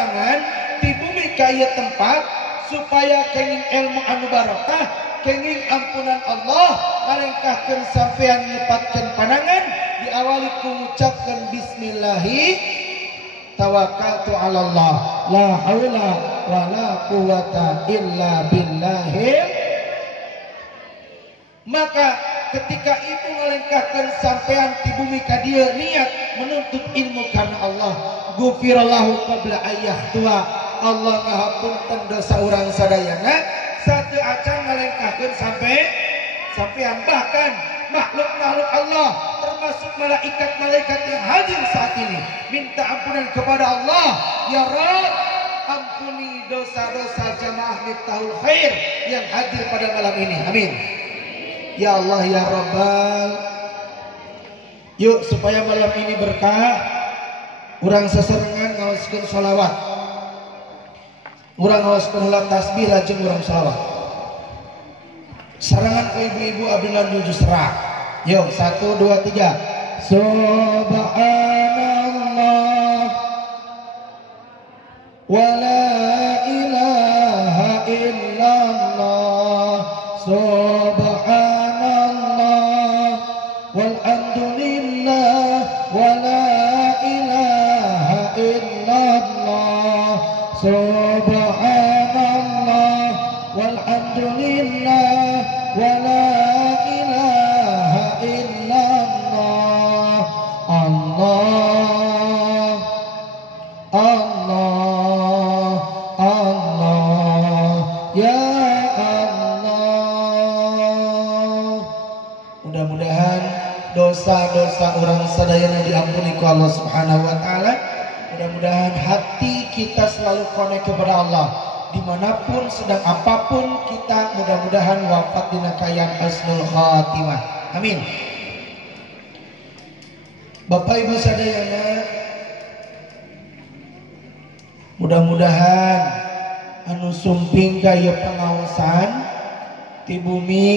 parangan di bumi kaya tempat supaya kenging ilmu anu barokah, kenging ampunan Allah, ngalengkahkeun sampean nyepatkeun panangan diawali ku ngucapkeun bismillahi tawakkaltu 'ala Allah la haula wala quwata illa billahil. Maka ketika itu ngalengkahkeun sampean di bumi ka dieu niat menuntut ilmu karena Allah, gufirallahu qabla ayyahtua, Allah ngahapunten dosa urang sadayana satu acan ngalengkahkeun sampean. Bahkan makhluk-makhluk Allah termasuk malaikat-malaikat yang hadir saat ini minta ampunan kepada Allah, ya Rabb ampuni dosa-dosa jamaah Miftahul Khair yang hadir pada malam ini, amin ya Allah ya Rabbal. Yuk supaya malam ini berkah, urang seserengan ngaoskeun sholawat, urang ngaoskeun heula tasbih lajeng urang sholawat. Sarangan ke ibu-ibu abdinan nuju serak. Yuk 1 2 3. Subhanallah wa la ilaha illallah, subhanallah walhamdulillah wa la ilaha illallah, subhanallah walhamdulillah wa la ilaha illallah. Allah Allah Allah ya Allah. Mudah-mudahan dosa-dosa orang sadayana diampuni ku Allah Subhanahu wa taala. Mudah-mudahan hati kita selalu connect kepada Allah dimanapun sedang apapun kita, mudah-mudahan wafat dina kayan husnul khatimah, amin. Bapak Ibu sadayana, mudah-mudahan anu sumping kaya pengawasan di bumi,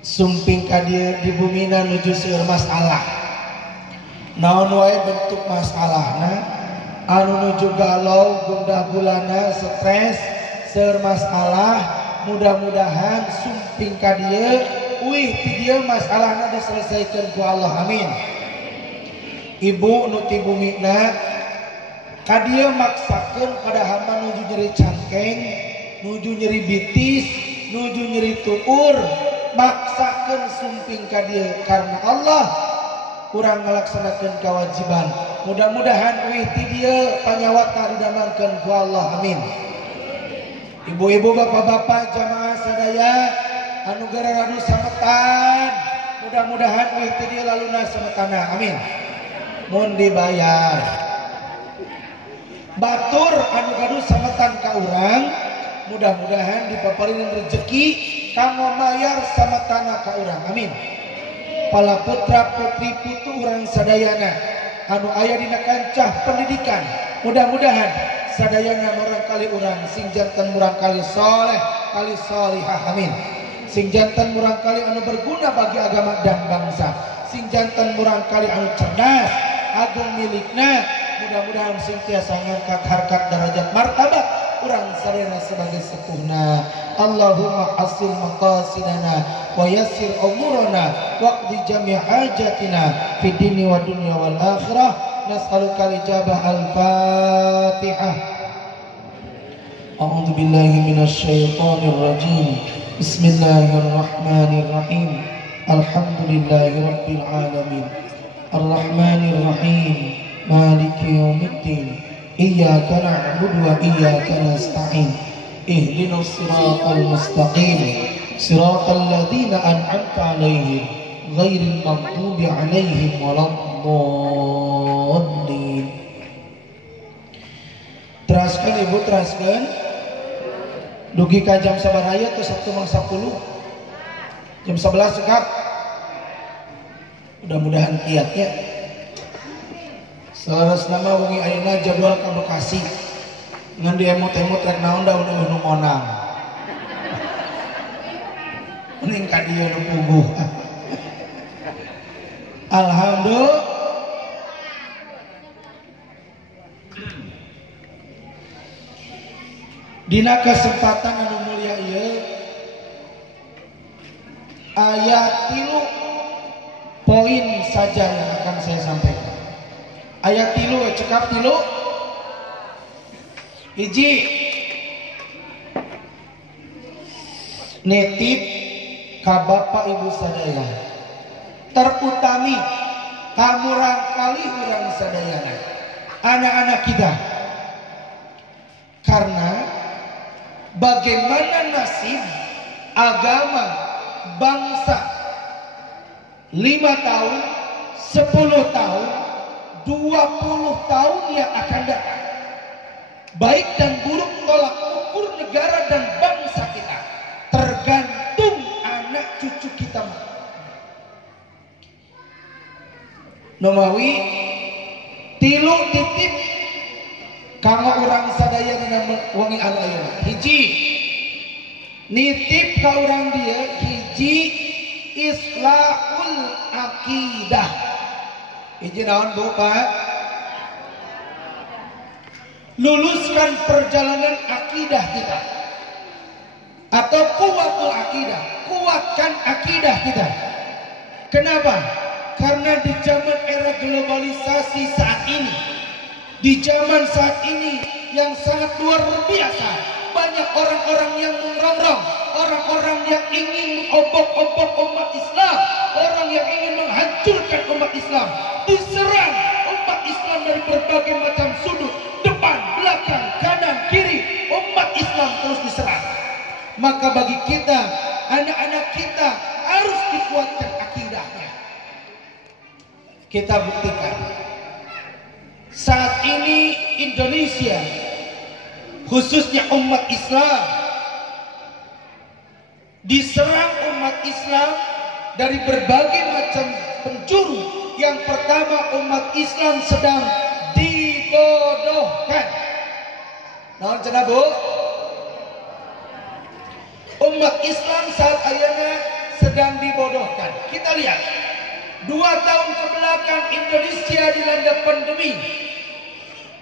sumping ka di bumi na nuju seueur masalah naon wae bentuk masalahna anu nuju galau gundah gulana stres seueur masalah, mudah-mudahan sumping ka dieu uih ti dieu masalahna diselesaikeun ku Allah, amin. Ibu nu ti bumina ka dieu maksakeun pada hamba nuju nyeri cangkeng, nuju nyeri bitis, nuju nyeri tuur, maksakeun sumping ka dieu karena Allah kurang ngalaksanakeun kewajiban. Mudah-mudahan uih ti dieu panyawatna didamankeun ku Allah, amin. Ibu-ibu, bapak-bapak, jamaah sadaya anu gara-gara sametan, mudah-mudahan uih ti dieu laluna sametana, amin. Mun dibayar batur anu gaduh sametan ka urang, mudah-mudahan dipaparingan rezeki kanggo mayar sametana ka urang, amin. Pala putra putri putu urang sadayana anu aya dina kancah pendidikan, mudah-mudahan sadayana murangkali urang sing janten murangkali soleh kali solihah, amin. Sing janten murangkali anu berguna bagi agama dan bangsa, sing janten murangkali anu cerdas agung milikna, mudah-mudahan sing tiasa ngangkat harkat derajat martabat urang sadayana sebagai sepuhna. Allahumma hasil maqasidana wa yassir umurana waqdi jami' hajatina fid dini wa dunya wal akhirah. Nas'aluka al-ijabah al-Fatihah. A'udzu billahi minasy syaithanir rajim. Bismillahirrahmanirrahim. Alhamdulillahi rabbil alamin. Ar-Rahmanir Rahim. Maliki yaumiddin. Iyyaka na'budu wa iyyaka nasta'in. Ihdinas siratal mustaqim. Siratal ladzina an'amta 'alaihim ghairil maghdubi 'alaihim waladdallin. Teraskeun ibu, teraskeun. Dugi ka jam sabaraha teh Sabtu mang 10. Jam 11 sekap. Mudah-mudahan kiatnya. Selaras nama wengi ayeuna jadwal ka Bekasi. Ngan diemot-emot rek naon da udah monang. Mending ka dieu nu puguh. Alhamdulillah. Dina kesempatan anu mulia ieu ayat 3 poin saja yang akan saya sampaikan. Ayat 3 cekap 3. Hiji, nitip ka Bapak Ibu sadaya terutami kamurang kali urang sadayana anak-anak kita, karena bagaimana nasib agama bangsa 5 tahun, 10 tahun, 20 tahun yang akan datang, baik dan buruk tolak ukur negara dan bangsa kita tergantung anak cucu kita. Nomawi 3 titip kanggo urang sadaya dina wengi anu ayeuna. Hiji, nitip ka urang dia hiji islahul akidah. Hiji naon Bu Pak? Luluskan perjalanan akidah kita, atau kuatul akidah, kuatkan akidah kita. Kenapa? Karena di zaman era globalisasi saat ini, di zaman saat ini yang sangat luar biasa, banyak orang-orang yang merongrong, orang-orang yang ingin mengobok-obok umat Islam, orang yang ingin menghancurkan umat Islam, diserang umat Islam dari berbagai macam sudut, depan, belakang, kanan, kiri, umat Islam terus diserang. Maka bagi kita, anak-anak kita harus dikuatkan akidahnya. Kita buktikan saat ini Indonesia, khususnya umat Islam, diserang umat Islam dari berbagai macam penjuru. Yang pertama, umat Islam sedang dibodohkan. Naon cenah Bu? Umat Islam saat ayeuna sedang dibodohkan. Kita lihat 2 tahun kebelakang Indonesia dilanda pandemi.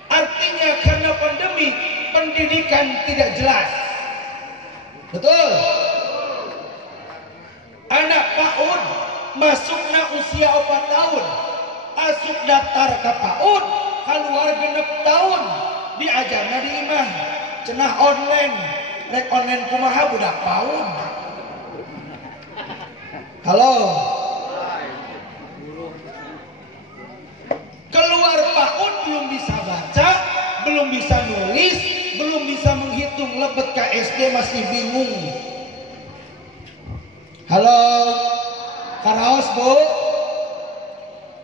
Artinya karena pandemi pendidikan tidak jelas. Betul? Anak PAUD masukna usia 4 tahun, asup daftar ke PAUD, keluar 6 tahun, diajarna di imah cenah online, rek online kumaha budak PAUD. Halo, keluar PAUD belum bisa baca, belum bisa nulis, belum bisa menghitung, lebet ke SD masih bingung. Halo, karaos Bu.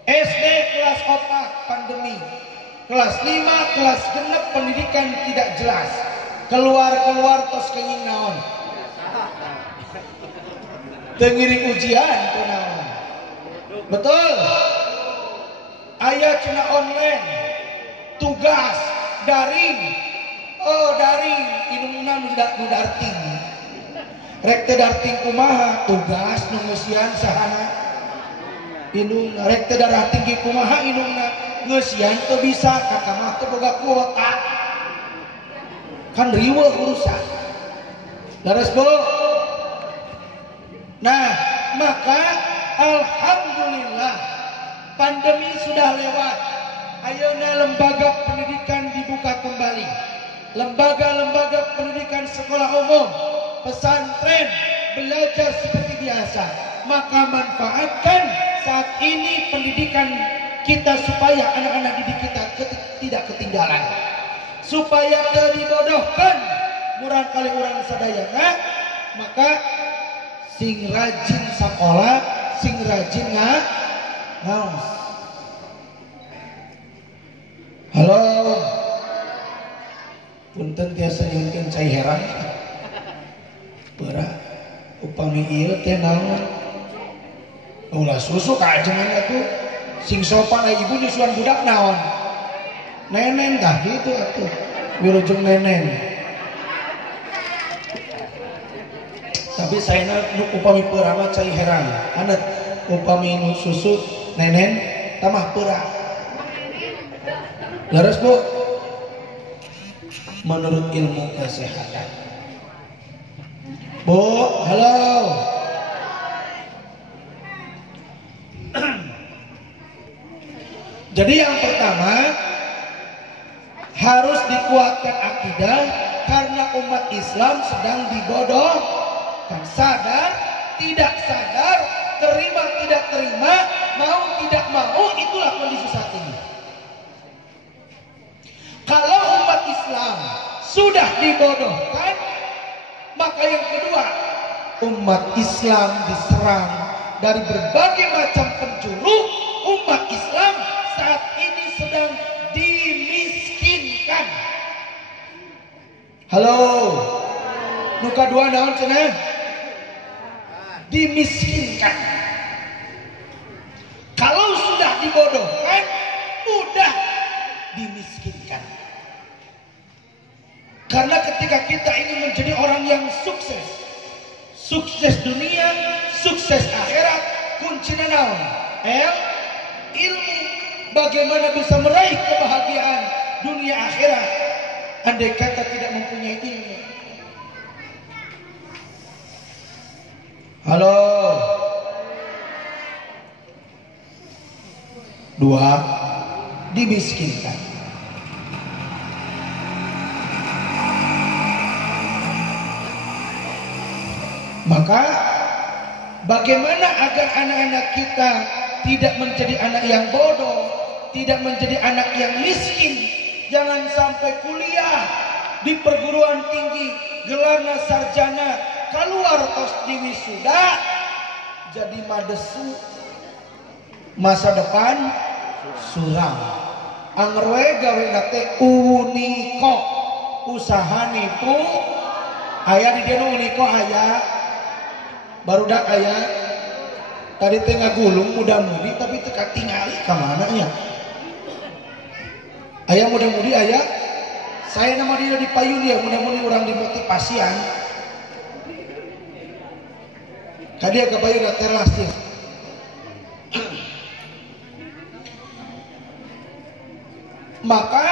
SD kelas 4 pandemi, kelas 5, kelas 6 pendidikan tidak jelas, keluar tos kenging naon, tengiring ujian tuh naon. Betul? Aya cenah online, tugas daring, daring inungna nu darting. Rek teu darting kumaha, tugas nu ngeusian sahana inungna. Rek teu darting ge kumaha inungna, ngeusian teu bisa, ka mah teu boga kuota. Kan riweuh urusan. Daras Bu. Nah, maka alhamdulillah pandemi sudah lewat. Ayeuna lembaga pendidikan dibuka kembali. Lembaga-lembaga pendidikan sekolah umum, pesantren belajar seperti biasa. Maka manfaatkan saat ini pendidikan kita supaya anak-anak didik kita tidak ketinggalan, supaya tidak dibodohkan. Murang kali urang sadayana, maka sing rajin sekolah, sing rajin ngaos. Halo, punten tiasa nyunkeun cai heran. Berat, upami ieu teh naon? Ulah susu ka ajengan atuh. Sing sopan aya ibu nyusuan budak naon? Nenen tah gitu atuh. Wilujeng nenen. Tapi saena nu upami peurah mah cai heran. Anet upami nu susu nenen tamah peurah. Leres Bu. menurut ilmu kesehatan. Bu, halo. Jadi yang pertama harus dikuatkan akidah karena umat Islam sedang dibodohkan. Sadar, tidak sadar, terima tidak terima, mau tidak mau, itulah kondisi saat ini. Kalau umat Islam sudah dibodohkan, maka yang kedua, umat Islam diserang dari berbagai macam penjuru. Umat Islam saat ini sedang dimiskinkan. Halo, nuka dua naon cenah? Dimiskinkan. Kalau sudah dibodohkan, mudah dimiskinkan. Karena ketika kita ingin menjadi orang yang sukses, sukses dunia, sukses akhirat, kuncinya naon? Ilmu. Bagaimana bisa meraih kebahagiaan dunia akhirat andai kata tidak mempunyai ilmu? Halo. Dua, dimiskinkan. Maka bagaimana agar anak-anak kita tidak menjadi anak yang bodoh, tidak menjadi anak yang miskin? Jangan sampai kuliah di perguruan tinggi, gelarnya sarjana, keluar tos di wisuda jadi madesu, masa depan suram. Angger gawe nate uniko, usaha nipu aya di dieu uniko aya, barudak aya. Tadi tengah gulung muda-mudi tapi teka tingali ke mana nya? Ayah muda-mudi ayah. Saya nama dia di payun ya, mudah-mudi orang dimotivasian. Tadi ke payun teras ya. Maka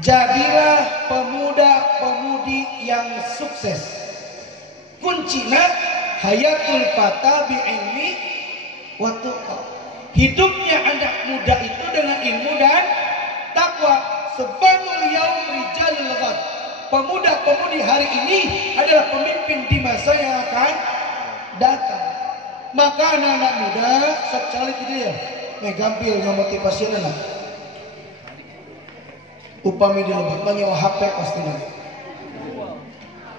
jadilah pemuda-pemudi yang sukses. Kuncinya hayatul fata bi ilmi wa tuqa. Hidupnya anak muda itu dengan ilmu dan takwa. Sebanul yaum rijalul ghad. Pemuda-pemudi hari ini adalah pemimpin di masa yang akan datang. Maka anak-anak muda sok calit itu ya, gampil memotivasi anak. Upami di lebet mah nyawa HP pasti nanti.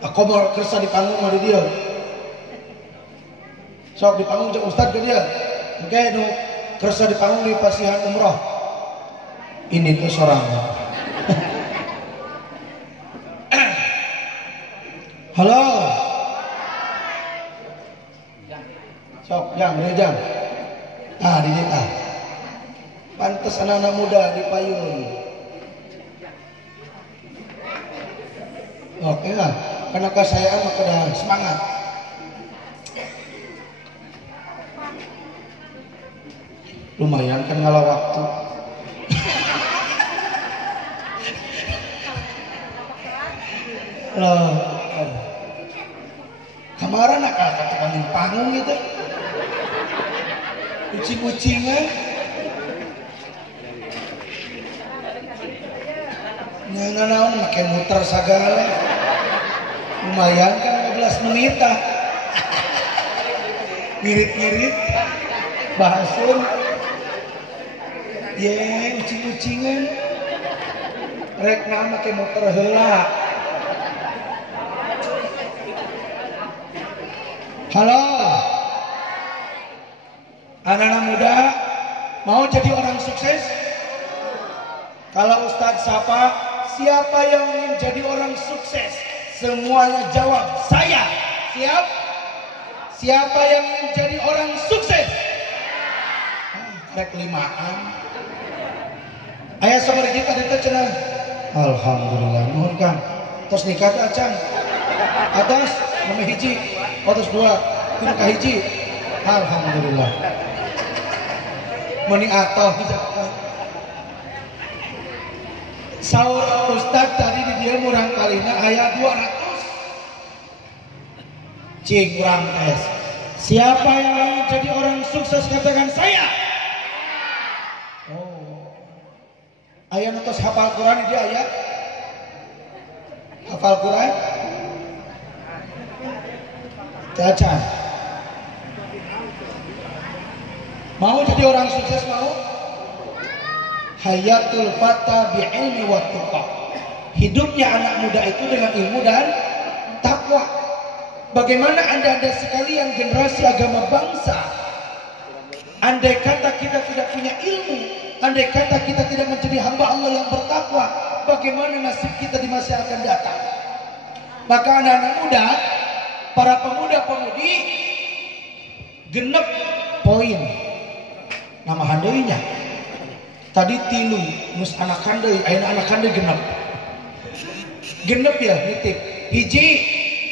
Aku mau kerja di panggung sama dia. Sok di panggung jeung ustad ke dia. Oke, nu kerja di panggung di pasihan umroh. Ini tuh sorangan. Halo. Sok jam, jam. Ah, di dia. Pantes anak-anak muda di payung. Oke lah, karena saya mah kedah semangat. Lumayan kan ngalah waktu. Loh, kemarin nak kata kami panggung gitu, kucing-kucingan, naon makin muter segala. Lumayan kan 15 menit ah. Ngirit-ngirit bahasun. Ye, ucing-ucingan. Rek na make muter heula. Halo. Anak-anak muda mau jadi orang sukses? Kalau Ustadz sapa, siapa yang ingin jadi orang sukses? Semuanya jawab, saya. Siap? Siapa yang ingin jadi orang sukses? Rek limaan. Ayah sabar kita itu cenah. Alhamdulillah, nuhun Kang. Tos nikah teh acan. Atas nomor hiji, atas dua, kudu ka hiji. Alhamdulillah. Meni atoh Saur Ustad tadi di dia murang kalina ayat 200. Cing kurang tes. Siapa yang ingin jadi orang sukses katakan saya. Oh. Ayat nutos hafal Quran dia ayat. Hafal Quran. Caca. Mau jadi orang sukses mau? Hayatul fata bi'ilmi wa tuqa. Hidupnya anak muda itu dengan ilmu dan takwa. Bagaimana anda sekalian generasi agama bangsa, andai kata kita tidak punya ilmu, andai kata kita tidak menjadi hamba Allah yang bertakwa, bagaimana nasib kita di masa yang akan datang? Maka anak-anak muda, para pemuda-pemudi, genep poin nama handainya. Tadi tilu nus anak handai, anak handai genep. Genep ya nitip. Hiji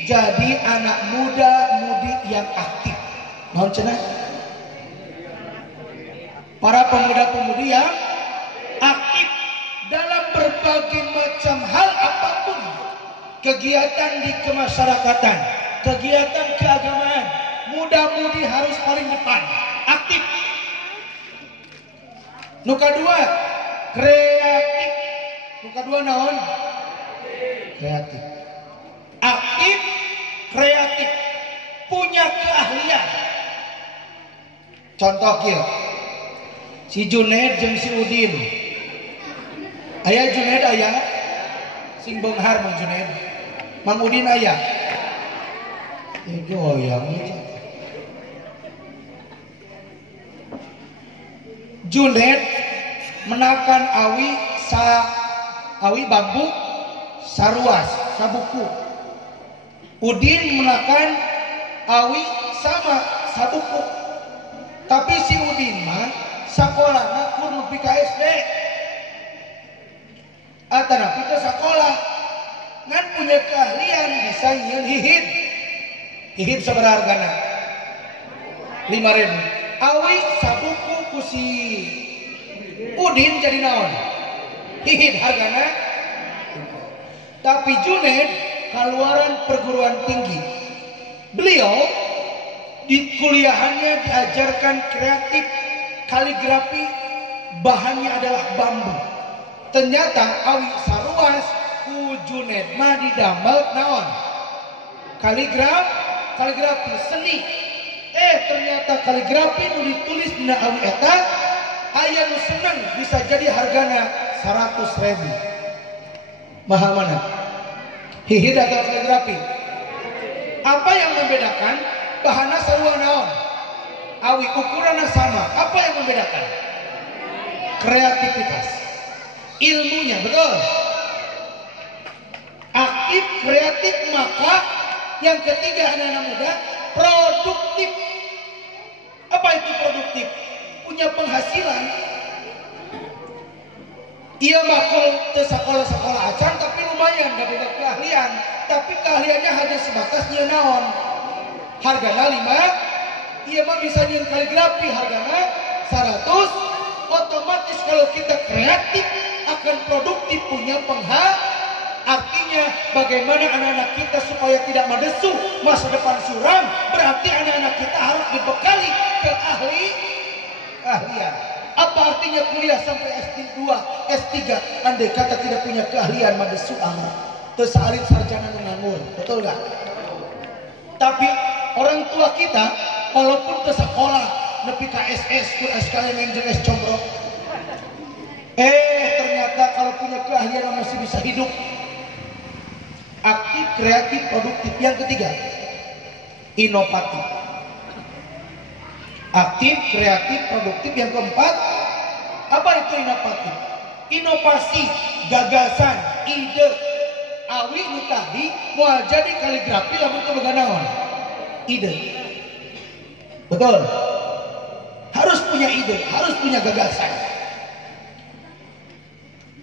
jadi anak muda-mudi yang aktif. Mohon cenah. Para pemuda-pemudi yang aktif dalam berbagai macam hal apapun. Kegiatan di kemasyarakatan, kegiatan keagamaan, muda-mudi harus paling depan, aktif. Nuka dua, kreatif. Nuka dua naon? Kreatif. Aktif, kreatif, punya keahlian. Contoh kieu. Si Junaid jeung si Udin. Aya Junaid aya sing beunghar Mang Junaid. Mang Udin aya. Goyang aja. Junaid menakan awi bambu saruas sabuku. Udin menakan awi sama sabuku. Tapi si Udin mah sakolahna kur nepi ka SD. Atanapi ke sekolah ngan punya keahlian bisa nyieun hihit. Hihit sabaraha hargana? 5.000. Awi sabuku ku si Udin jadi naon? Hihit hargana. Tapi Junaid keluaran perguruan tinggi. Beliau di kuliahannya diajarkan kreatif, kaligrafi, bahannya adalah bambu. Ternyata awi saruas ku Junaid mah didamel naon? Kaligrafi seni. Ternyata kaligrafi nu ditulis dina awi eta aya nu seneng bisa jadi hargana 100.000. Mahal mana? Hihit atau kaligrafi? Apa yang membedakan? Bahannya sarua naon? Awi ukurannya sama. Apa yang membedakan? Kreativitas, ilmunya, betul. Aktif, kreatif, maka yang ketiga anak-anak muda produktif. Apa itu produktif? Punya penghasilan. Ia makul ke sekolah-sekolah acan tapi lumayan dapat keahlian. Tapi keahliannya hanya sebatas nyeun naon. Hargana 5. Ia mah bisa nyeun kaligrafi hargana 100. Otomatis kalau kita kreatif akan produktif punya Artinya bagaimana anak-anak kita supaya tidak mendesu masa depan suram, berarti anak-anak kita harus dibekali keahlian. Apa artinya kuliah sampai S2, S3 andai kata tidak punya keahlian mendesu amat? Tersalin sarjana nganggur, betul gak? Tapi orang tua kita walaupun ke sekolah nepi ka SS kur sekalian yang jelas combro. Ternyata kalau punya keahlian masih bisa hidup. Aktif, kreatif, produktif. Yang ketiga, inovatif. Aktif, kreatif, produktif. Yang keempat, apa itu inovatif? Inovasi, gagasan, ide. Awi nu tadi mau jadi kaligrafi lamun teu boga naon? Ide. Betul. Harus punya ide, harus punya gagasan.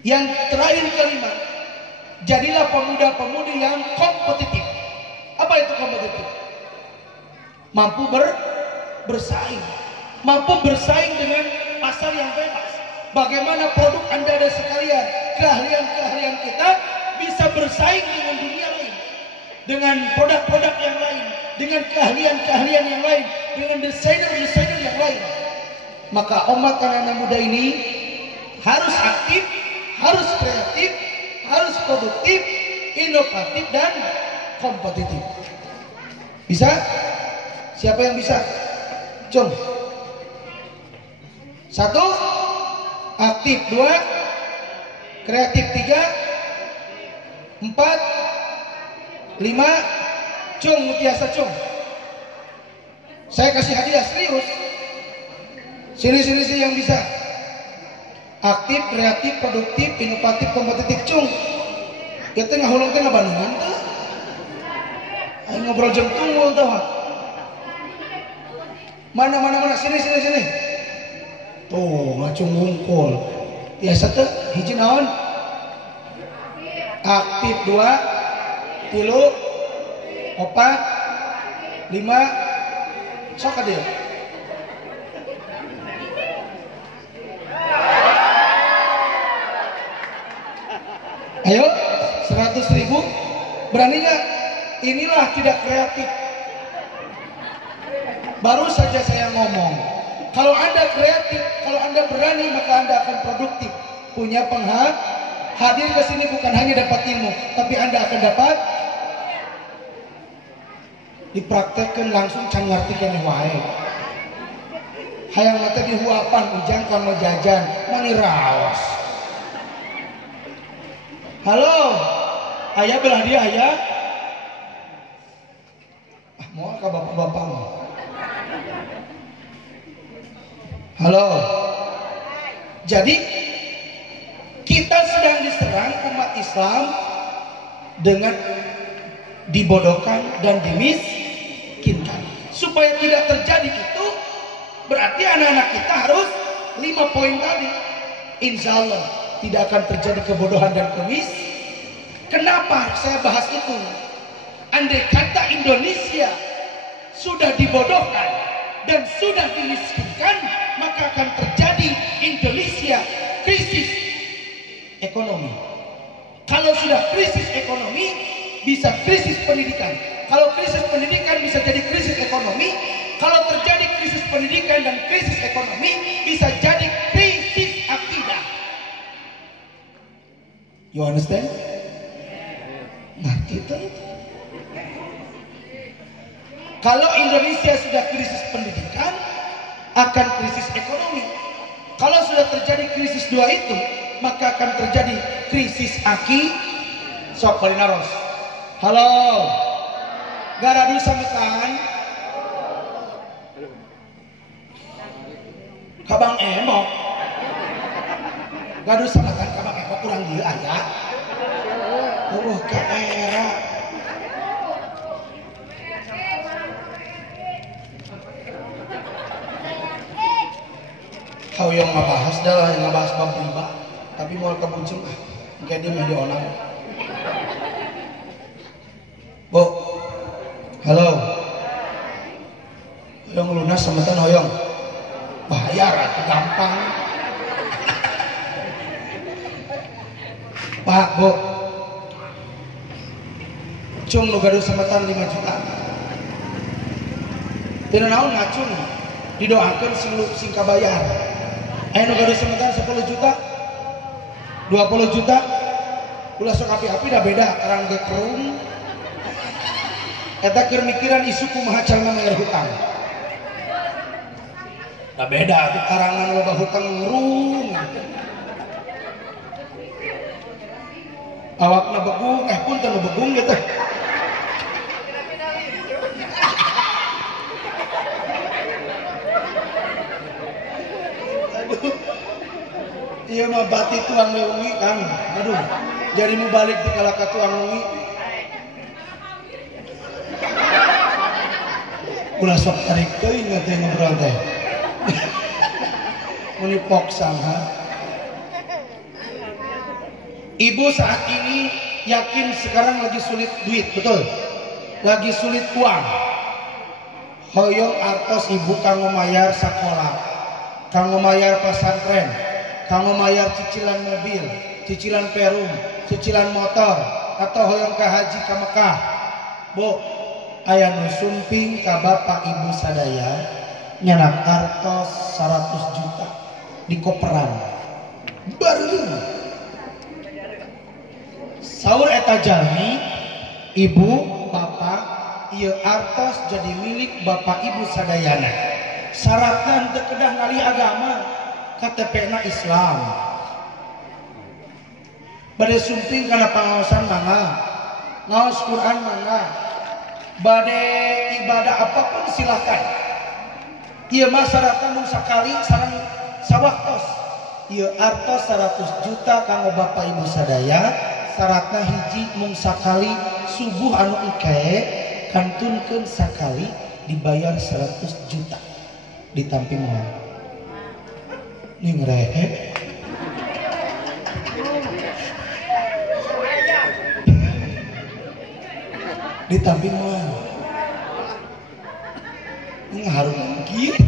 Yang terakhir kelima, jadilah pemuda-pemudi yang kompetitif. Apa itu kompetitif? Mampu bersaing. Mampu bersaing dengan pasar yang bebas. Bagaimana produk Anda dan sekalian keahlian-keahlian kita bisa bersaing dengan dunia lain, dengan produk-produk yang lain, dengan keahlian-keahlian yang lain, dengan desainer-desainer yang lain. Maka umat anak muda ini harus aktif, harus kreatif, harus produktif, inovatif, dan kompetitif. Bisa? Siapa yang bisa? Cung. 1, aktif. 2, kreatif. 3, 4, 5. Cung, mutiasa cung. Saya kasih hadiah serius. Sini yang bisa. Aktif, kreatif, produktif, inovatif, kompetitif, cung. Kita ngahulung teh ngabandungan tuh. Ayo ngobrol jam tunggu tuh. Mana sini. Tuh ngacung ngungkul. Biasa tuh hiji naon? Aktif. 2, 3, 4, 5. Sok dia. Ayo, 100.000. Berani nggak? Inilah tidak kreatif. Baru saja saya ngomong, kalau Anda kreatif, kalau Anda berani, maka Anda akan produktif. Punya hadir ke sini bukan hanya dapat ilmu, tapi Anda akan dapat dipraktekkan langsung, can ngerti kene wae. Hayang mata dihuapan, ujang kamu jajan, mani raos. Halo, ayah belah dia ayah. Mau ke bapak-bapak. Halo. Jadi kita sedang diserang umat Islam dengan dibodohkan dan dimiskinkan. Supaya tidak terjadi itu, berarti anak-anak kita harus 5 poin tadi. Insya Allah tidak akan terjadi kebodohan dan Kenapa saya bahas itu? Andai kata Indonesia sudah dibodohkan dan sudah dimiskinkan, maka akan terjadi Indonesia krisis ekonomi. Kalau sudah krisis ekonomi, bisa krisis pendidikan. Kalau krisis pendidikan bisa jadi krisis ekonomi. Kalau terjadi krisis pendidikan dan krisis ekonomi, bisa jadi krisis akidah. You understand? Nah, itu. Kalau Indonesia sudah krisis pendidikan, akan krisis ekonomi. Kalau sudah terjadi krisis dua itu, maka akan terjadi krisis Sok balinaros. Halo, garadu sametan. Kabang emok. Garadu sametan kabang emok kurang dia aja. Oh, ke era. Kau yang ngebahas dah, yang ngebahas bab riba, tapi mau kebuncung ah, kayak dia media orang. Bu, halo, hoyong lunas semetan hoyong, bayar atau gampang. Pak, Bu, cung nu gaduh semetan 5 juta. Tidak naon ngacung, didoakan sing kabayar. Ayo nu gaduh semetan 10 juta, 20 juta, ulah sok api-api dah beda, karang gekerung. Eta keur mikiran isu kumaha calna mayar hutang. Dah beda, di karangan loba hutang ngurung. Awakna begung, punten nu begung gitu. Iya mah bati tuang leungi Kang. Aduh, jarimu balik di kalaka tuang leungi. Ulah sok tarik teuing teh ngobrol teh. Muni poksang ha. Ibu saat ini yakin sekarang lagi sulit duit, betul? Lagi sulit uang. Hoyong artos ibu kanggo mayar sekolah, kanggo mayar pesantren, kanggo mayar cicilan mobil, cicilan perum, cicilan motor, atau hoyong ke haji ke Mekah. Bu, aya nu sumping ka bapak ibu sadaya nyanak artos 100 juta di koperan. Baru saur eta jalmi ibu bapak ieu artos jadi milik bapak ibu sadayana. Syaratna teu kedah ngalih agama, KTP-na Islam. Bade sumping kana pangaosan mangga, ngaos Quran mangga, bade ibadah apapun silakan. Ieu mah syaratna nu sakali sareng sawaktos. Ieu artos 100 juta kanggo bapak ibu sadaya, syaratna hiji mung sakali subuh anu ikae kantunkeun sakali dibayar 100 juta ditampi moal. Ning rehe ditampi moal. Ini harum gitu.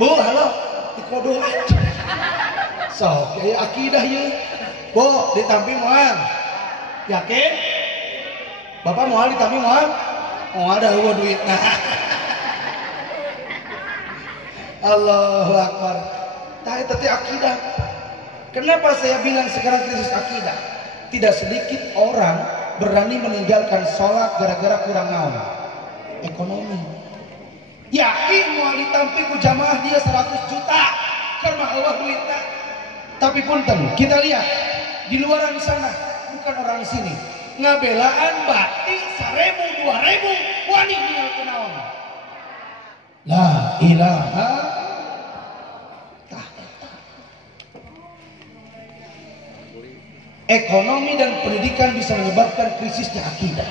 Bu, halo, dikodoan. Sok, ya akidah ya. Bu, ditampi moal. Yakin? Bapak moal ditampi moal? Oh, ada duit. Nah. Allahu Akbar. Tah eta teh akidah. Kenapa saya bilang sekarang krisis akidah? Tidak sedikit orang berani meninggalkan sholat gara-gara kurang naon. Ekonomi. Yakin mau ditampi ku jamaah dia 100 juta karena Allah duitnya. Tapi punten, kita lihat di luaran sana, bukan orang sini. Ngabelaan bati 1000 2000 wani tinggal kenaon. La ilaha ekonomi dan pendidikan bisa menyebabkan krisisnya akidah.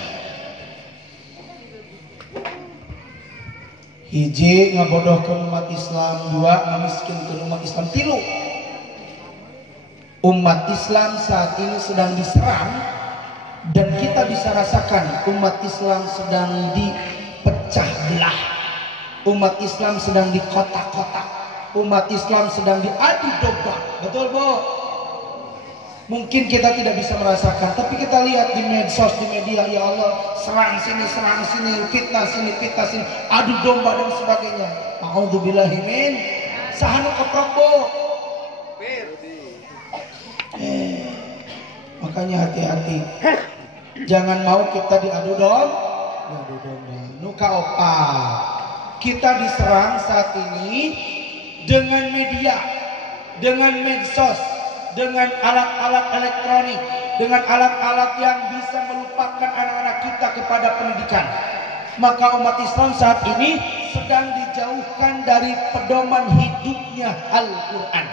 Hiji ngabodohkeun umat Islam, dua ngamiskinkeun umat Islam, tilu umat Islam saat ini sedang diserang dan kita bisa rasakan umat Islam sedang dipecah belah, umat Islam sedang dikotak-kotak, umat Islam sedang diadu domba. Betul Bu? Mungkin kita tidak bisa merasakan, tapi kita lihat di medsos, di media, ya Allah, serang sini, fitnah sini, adu domba dan sebagainya. A'udzubillahi min sahanu keprok Bu. Makanya hati-hati. Jangan mau kita diadu domba. Nuka opa. Kita diserang saat ini dengan media, dengan medsos, dengan alat-alat elektronik, dengan alat-alat yang bisa melupakan anak-anak kita kepada pendidikan. Maka umat Islam saat ini sedang dijauhkan dari pedoman hidupnya Al-Quran.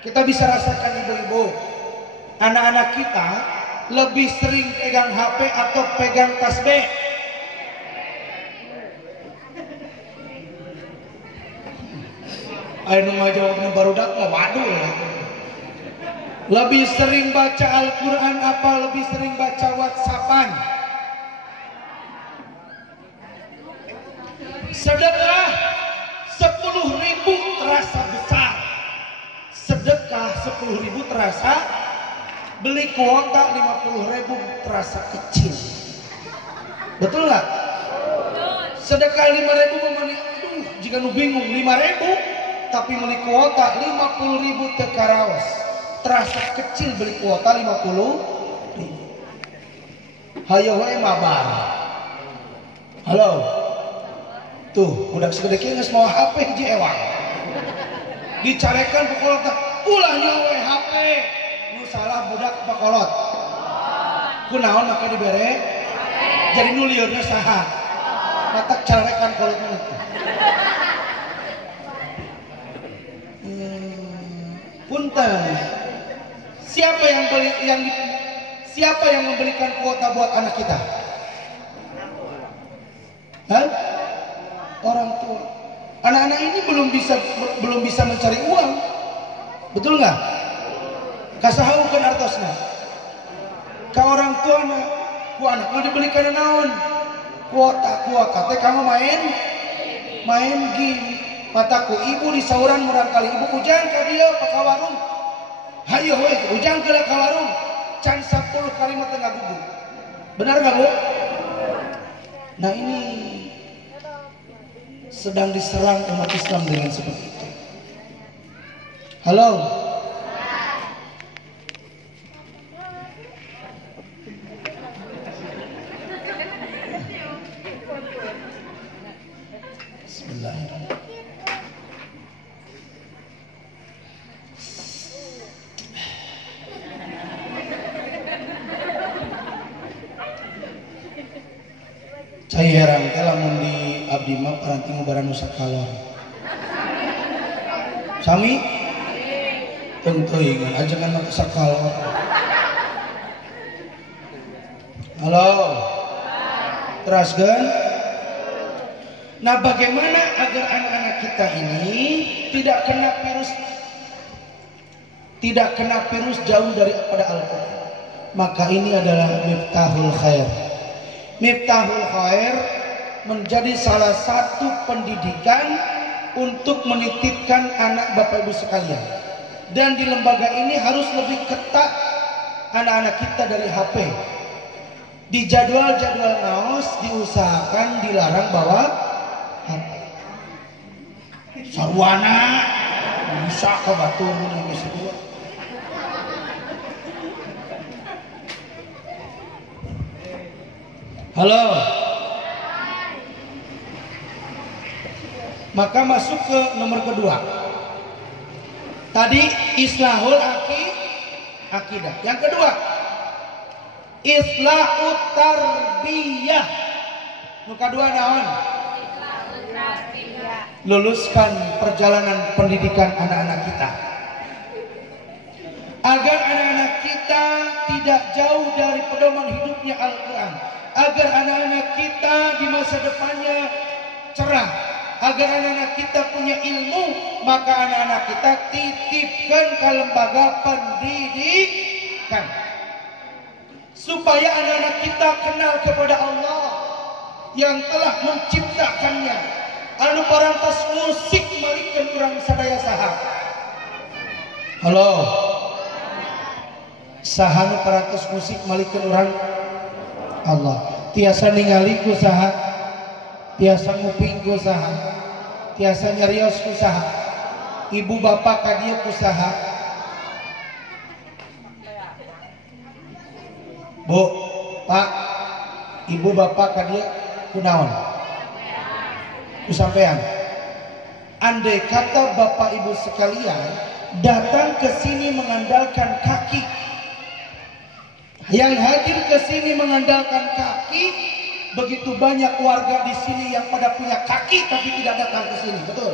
Kita bisa rasakan ibu-ibu, anak-anak kita lebih sering pegang HP atau pegang tasbih. Ayo ngajawabnya barudak mah waduh. Lebih sering baca Al-Quran apa lebih sering baca WhatsAppan? Sedekah 10.000 terasa besar, sedekah 10.000 terasa, beli kuota 50.000 terasa kecil. Betul nggak? Sedekah 5.000 memani, aduh jika nu bingung 5.000 tapi beli kuota 50.000 tekaraos. Terasa kecil beli kuota 50.000. Hayo wae mabar. Halo. Tuh, budak segede kieu geus mawa HP hiji ewang. Dicarekan ku kolot ulah nyawe HP. Nu salah budak pakolot. Kunaon make dibere? Jadi nu liurna saha? Matak carekan kolotna teh. Punten. Siapa yang memberikan kuota buat anak kita? Hah? Orang tua. Anak-anak ini belum bisa mencari uang. Betul nggak? Kasahaeukeun artosna. Ka orang tuana, ku anak mau dibelikan naon? Kuota teh kanggo main game. Mataku ibu di sauran murang kali ibu ujang ka dieu ka warung. Hayo we, ujang ke warung, can 10 kalimat tengah gugu. Benar nggak Bu? Nah ini sedang diserang umat Islam dengan seperti itu. Halo. Bismillahirrahmanirrahim. Saya heran kalau di abdi mah paranti ngubaran nusa kalor. Sami tentu ingat aja kan nusa kalor. Halo. Teruskan. Nah, bagaimana agar anak-anak kita ini tidak kena virus jauh daripada Al-Quran? Maka ini adalah miftahul khair. Miftahul khair menjadi salah satu pendidikan untuk menitipkan anak Bapak Ibu sekalian. Dan di lembaga ini harus lebih ketat anak-anak kita dari HP. Di jadwal-jadwal naos diusahakan dilarang bawa HP. Sarwana bisa ke batu ini semua. Halo. Maka masuk ke nomor kedua. Tadi islahul akidah. Yang kedua, islahut tarbiyah. Nu kadua naon? Luluskan perjalanan pendidikan anak-anak kita. Agar anak-anak kita tidak jauh dari pedoman hidupnya Al-Quran. Agar anak-anak kita di masa depannya cerah. Agar anak-anak kita punya ilmu. Maka anak-anak kita titipkan ke lembaga pendidikan. Supaya anak-anak kita kenal kepada Allah yang telah menciptakannya. Anu parantos musik malikeun urang sadaya saha. Halo. Saha nu parantos musik malikeun urang Allah. Tiasa ningali ku saha, tiasa nguping ku saha, tiasa nyarios ku saha, ibu bapak ka dieu ku saha. Bu, Pak, ibu bapak ka dieu kunaon? Ku sampean. Andai kata bapak ibu sekalian datang ke sini mengandalkan kaki, yang hadir ke sini mengandalkan kaki, begitu banyak warga di sini yang pada punya kaki tapi tidak datang ke sini, betul?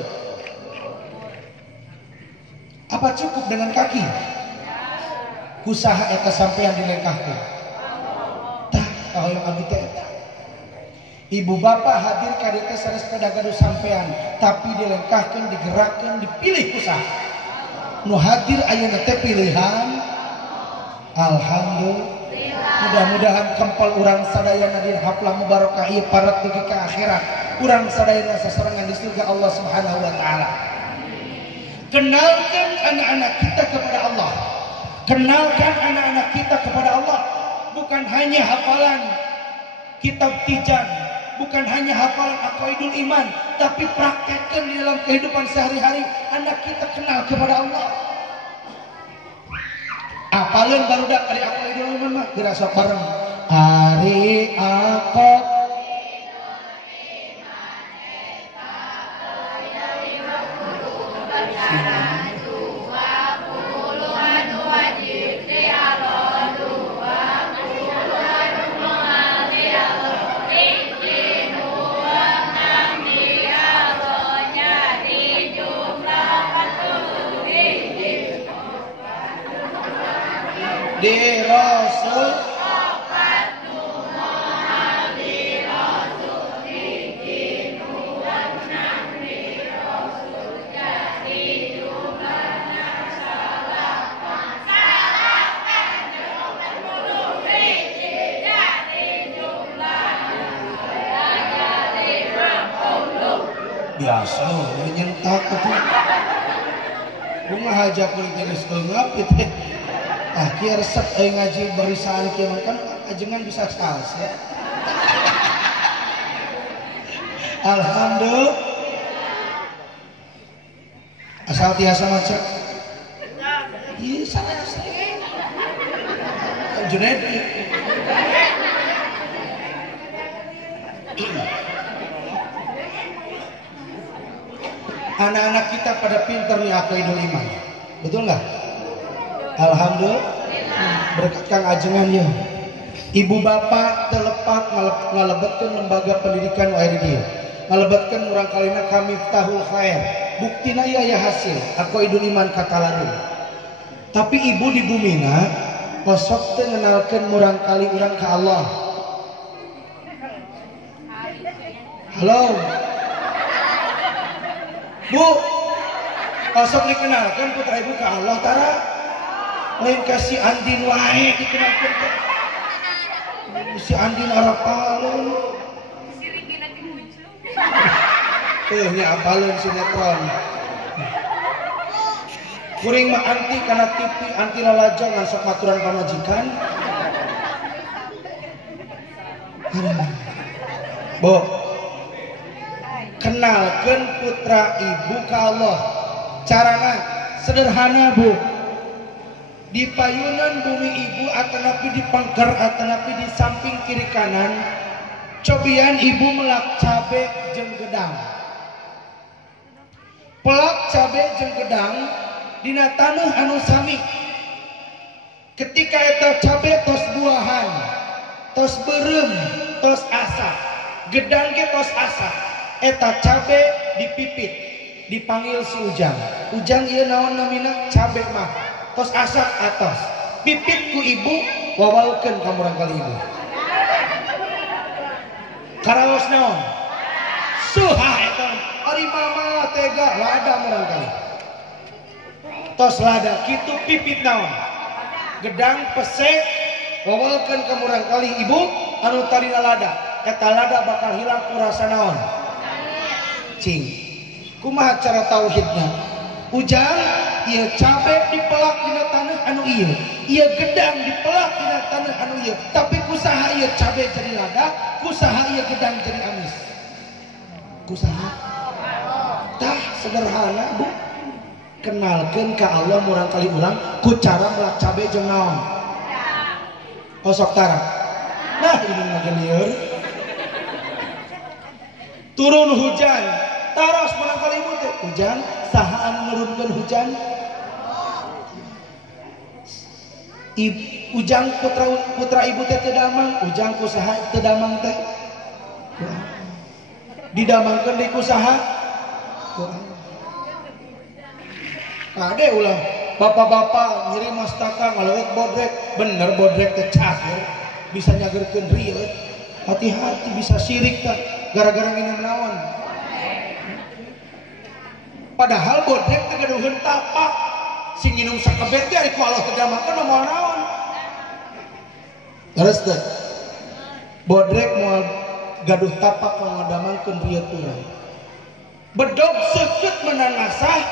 Apa cukup dengan kaki? Kusaha eta sampean dilengkahkeun. Tah, kahoyong abdi teh eta. Ibu bapak hadir ka dieu teh sanes sepeda gaduh sampean, tapi dilengkahkeun, digerakkeun, dipilih kusaha. Nu hadir ayeuna teh pilihan. Alhamdulillah. Mudah-mudahan kempal urang sadayana di haplah mubarakah ieu parat dugi ka akhirat. Urang sadayana sasarangan di surga Allah Subhanahu wa taala. Kenalkan anak-anak kita kepada Allah. Kenalkan anak-anak kita kepada Allah. Bukan hanya hafalan kitab tijan, bukan hanya hafalan aqaidul iman, tapi praktekkan di dalam kehidupan sehari-hari. Anak kita kenal kepada Allah. Apalun barudak ari aqaidul iman mah geura sok bareng. Ari aqaid di Rasul biasa menyentak itu Bunga hajak kulit geus eungap gitu. Tah kieu resep euy ngaji barisan kieu kan ajengan bisa salsa. Alhamdulillah. Asal tiasa maca. Iya salah. Junaid. Anak-anak kita pada pinter nih aqidul iman. Betul nggak? Alhamdulillah. Berkat Kang Ajengan ya. Ibu bapak telepak ngalebetkeun lembaga pendidikan wae di dieu. Ngalebetkeun urang kalina kami Miftahul Khair. Buktina ieu aya hasil aqidul iman katalarun. Tapi ibu di bumina posok teu ngenalkeun murang kali urang ka Allah. Halo. Bu, posok dikenalkan putra ibu ke Allah tara. Lain kasih Andin wae dikenalkan ke. Si Andin Arapalun. Nya apalun sinetron. Kuring mah anti kana TV, anti lalajang ngan sok maturan pamajikan. Bu, kenalkan putra ibu ke Allah. Carana sederhana bu. Di payunan bumi ibu atanapi di pangker atanapi di samping kiri kanan. Cobian ibu melak cabe jeung gedang. Pelak cabe jeung gedang dina taneuh anu sami. Ketika eta cabe tos buahan, tos beureum, tos asa. Gedang ge tos asa. Eta cabe dipipit, dipanggil si Ujang. Ujang ieu naon namina cabe mah tos asak atos. Pipit ku ibu wawalkeun ka murang kali ibu. Karaos naon? Suha eta. Ari mama tega lada murang kali. Tos lada kitu pipit naon? Gedang pesek wawalkeun ka murang kali ibu anu tarina lada. Eta lada bakal hilang ku rasa naon? Cing. Kumaha cara tauhidna? Ujang ieu cabe dipelak dina taneuh anu ieu. Ieu gedang dipelak dina taneuh anu ieu. Tapi kusaha ieu cabe jadi lada, kusaha ieu gedang jadi amis? Kusaha? Tah sederhana bu. Kenalkeun ka Allah murang kali ulang ku cara melak cabe jeung naon? Osok tara. Nah ini mah lieur. Turun hujan. Taros menang kali ibu teh hujan saha anu nurunkeun hujan? Ujang putra ibu teh teu damang, ujang kusaha teu damang teh? Didamangkeun deui kusaha? Kade ulah bapak-bapak nyeri mastaka ngaleuweut bodrek, bener bodrek teh cager bisa nyagerkeun rieut. Hati-hati bisa syirik teh gara-gara nginum naon. Padahal bodrek teh gaduheun tapak. Sing nginum sakebet ge ari ku Allah teu damakeun moal naon. Terus teh bodrek moal gaduh tapak moal ngadamangkeun rieut urang. Bedog seukeut meunang ngasah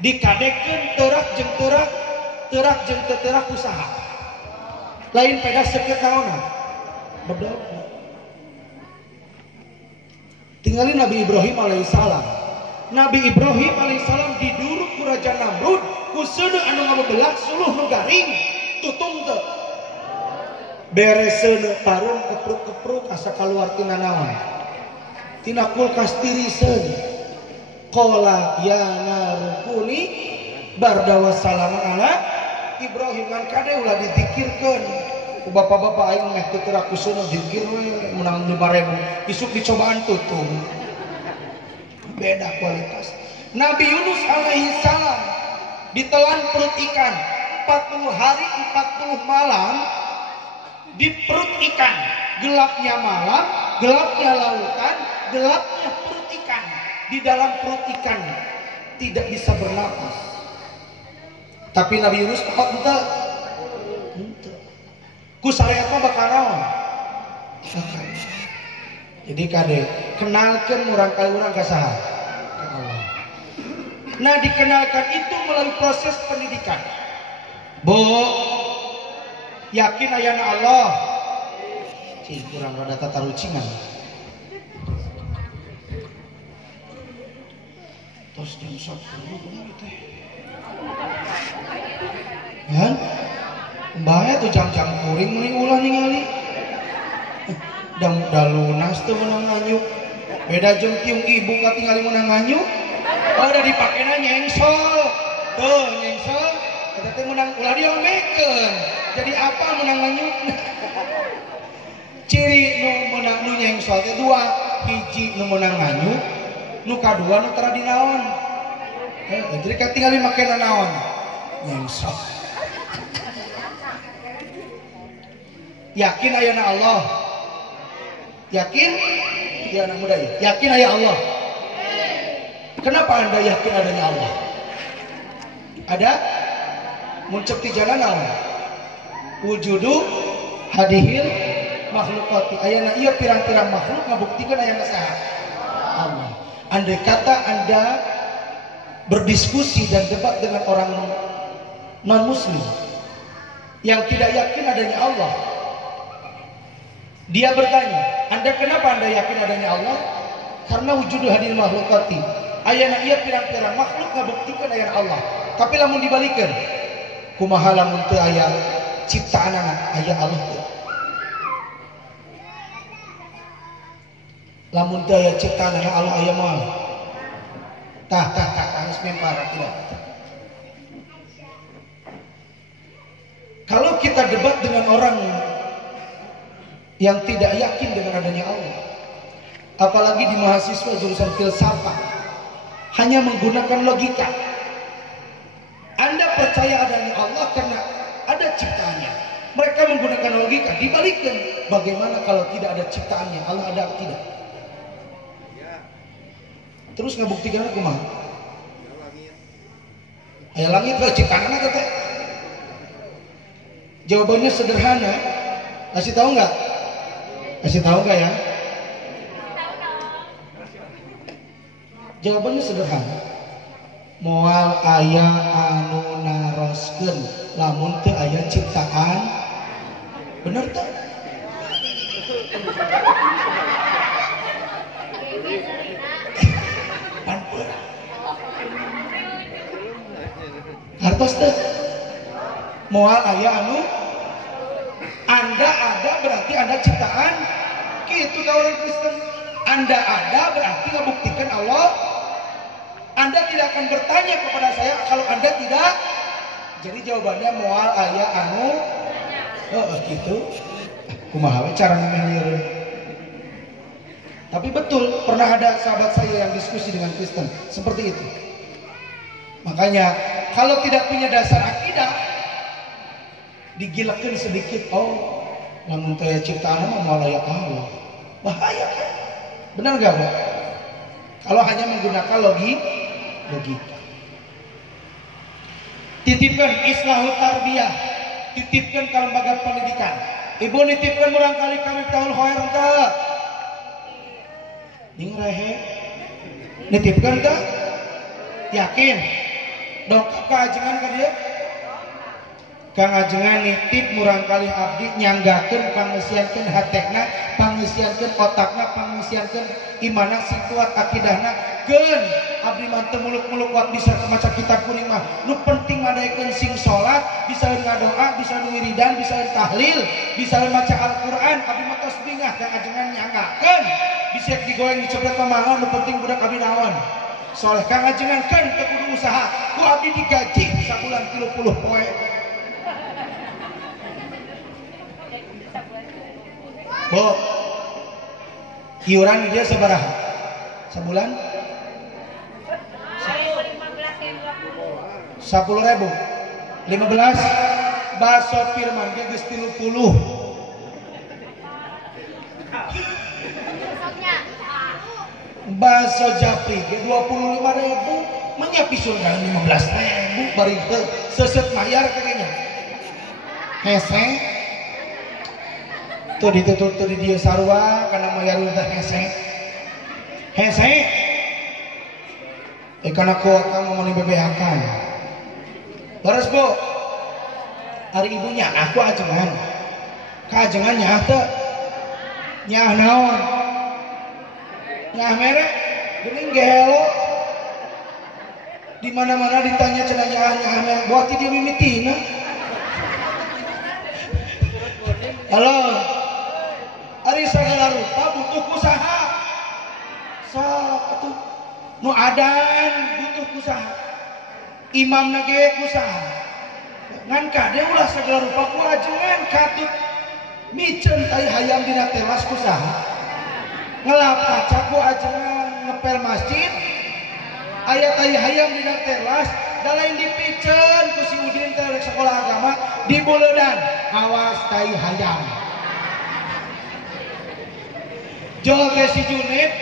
dikadekeun teurak jeung teurak jeung teu teurak usaha. Lain pedas seukeut naonna? Bedog. Tingali Nabi Ibrahim alaihissalam. Nabi Ibrahim alaihissalam diduruk ku Raja Namrud ku seuneu anu ngabebelah suluh nu garing tutung teu. Beres seuneu parum kepruk-kepruk asa kaluar tina naon? Tina kulkas tiriseun. Qala ya narukuni bardawa salaman ala Ibrahim kan kade ulah dizikirkeun. Ku bapak-bapak aing meh teu teu kusunah zikir we menang 5.000 isuk dicobaan tutung. Beda kualitas. Nabi Yunus alaihi salam ditelan perut ikan 40 hari 40 malam di perut ikan. Gelapnya malam, gelapnya lautan, gelapnya perut ikan. Di dalam perut ikan tidak bisa bernapas. Tapi Nabi Yunus apa henteu? Henteu. Ku sareat mah bakal naon? Jadi kade kenalkeun murang kali urang ka saha? Ka Allah. Nah, dikenalkan itu melalui proses pendidikan. Bu, yakin ayana Allah? Cing, kurang rada tata rucingan. Tos jam 10 bener teh. Kan? Bahaya tuh jam-jam kuring mending ulah ningali. Da lunas tuh menang nganyuk. Beda jeung tiung ibu katingali menang nganyuk. Oh, udah dipakena nyengsol. Tuh, nyengsol. Eta teh menang ulah diombekeun. Jadi apa menang nganyuk? Ciri nu menang nu nyengsol teh dua. Hiji nu menang nganyuk, nu kadua nu tara dinaon. Jadi katingali makena naon? Nyengsol. Yakin ayana Allah? Yakin? Ya anak muda ya. Yakin aya Allah? Kenapa Anda yakin adanya Allah? Ada? Muncul di jalan Allah. Wujudu hadihil makhlukati. Ayana iya pirang-pirang makhluk ngabuktikan ayana saha? Allah. Andai kata Anda berdiskusi dan debat dengan orang non-muslim yang tidak yakin adanya Allah, dia bertanya, kenapa Anda yakin adanya Allah? Karena wujudu hadil makhlukati. Ayana iya pirang-pirang makhluk ngabuktikan ayana Allah. Tapi lamun dibalikan, kumaha lamun teu aya ciptaan aya Allah teu. Lamun teu aya ciptaan Allah aya moal. Tah geus mempar tidak. Kalau kita debat dengan orang yang tidak yakin dengan adanya Allah, apalagi di mahasiswa jurusan filsafat, hanya menggunakan logika. Anda percaya adanya Allah karena ada ciptaannya. Mereka menggunakan logika, dibalikkan. Bagaimana kalau tidak ada ciptaannya? Allah ada atau tidak? Terus ngabuktikan kumaha? Aya langit lah ciptaanna teh. Jawabannya sederhana. Kasih tahu nggak? Kasih tahu nggak ya? Jawabannya sederhana. Moal aya anu naroskeun lamun teu aya ciptaan. Bener teu? Hartos teh. Moal aya anu Anda ada berarti Anda ciptaan. Gitu kalau orang Kristen. Anda ada berarti membuktikan Allah. Anda tidak akan bertanya kepada saya kalau Anda tidak. Jadi jawabannya moal aya anu gitu. Kumaha we cara ngomongin. Tapi betul pernah ada sahabat saya yang diskusi dengan Kristen seperti itu. Makanya kalau tidak punya dasar akidah, digilakan sedikit, oh lamun teu ciptaan mah moal aya Allah. Bahaya kan? Benar gak Bu? Kalau hanya menggunakan logika. Titipkan islahul tarbiyah, titipkan ke lembaga pendidikan. Ibu nitipkan barangkali kami tahun khair teh. Ning rehe. Nitipkan teh? Yakin? Dongkap ka ajengan ka dieu? Kang ajengan nitip murangkali abdi nyanggakeun pangeusiankeun hatekna, pangeusiankeun otakna, pangeusiankeun imana sing kuat akidahna. Keun abdi mah teu muluk-muluk kuat bisa maca kitab kuning mah. Nu penting madaekeun sing salat, bisa ngadoa, bisa wiridan, bisa tahlil, bisa maca Al-Qur'an, abdi mah tos bingah kang ajengan nyanggakeun. Bisa digoreng dicepet pamahan, nu penting budak abdi naon? Soleh kang ajengan kan teu kudu usaha. Ku abdi digaji sabulan 30 poe. Bu, iuran dia sabaraha? Sebulan? 10.000. 15. Baso firman dia geus 30. Baso japri ge 25.000. Menyapi surga 15.000 bari seset mayar kayaknya. Hese. Tuh ditutup tuh di dia sarua karena mayar udah hese. Karena aku akan ngomongin bebeakan. Beres bu. Hari ibunya aku ajengan. Kajengan nyah teh. Nyah naon. Nyah merek. Geuning gelo. Di mana-mana ditanya cenah nyah merek. Buat dia mimitina. Halo. Ari sagala rupa butuh usaha. Sok atuh. Nu adan butuh usaha. Imam nage usaha. Ngan kade ulah segala rupa ku ajengan katut micen tai hayam dina teras usaha. Ngelap kaca ku ajengan ngepel masjid. Aya tai hayam dina teras da lain dipicen ku si Udin teh rek sekolah agama di Buleudan. Awas tai hayam. Jol teh si Junid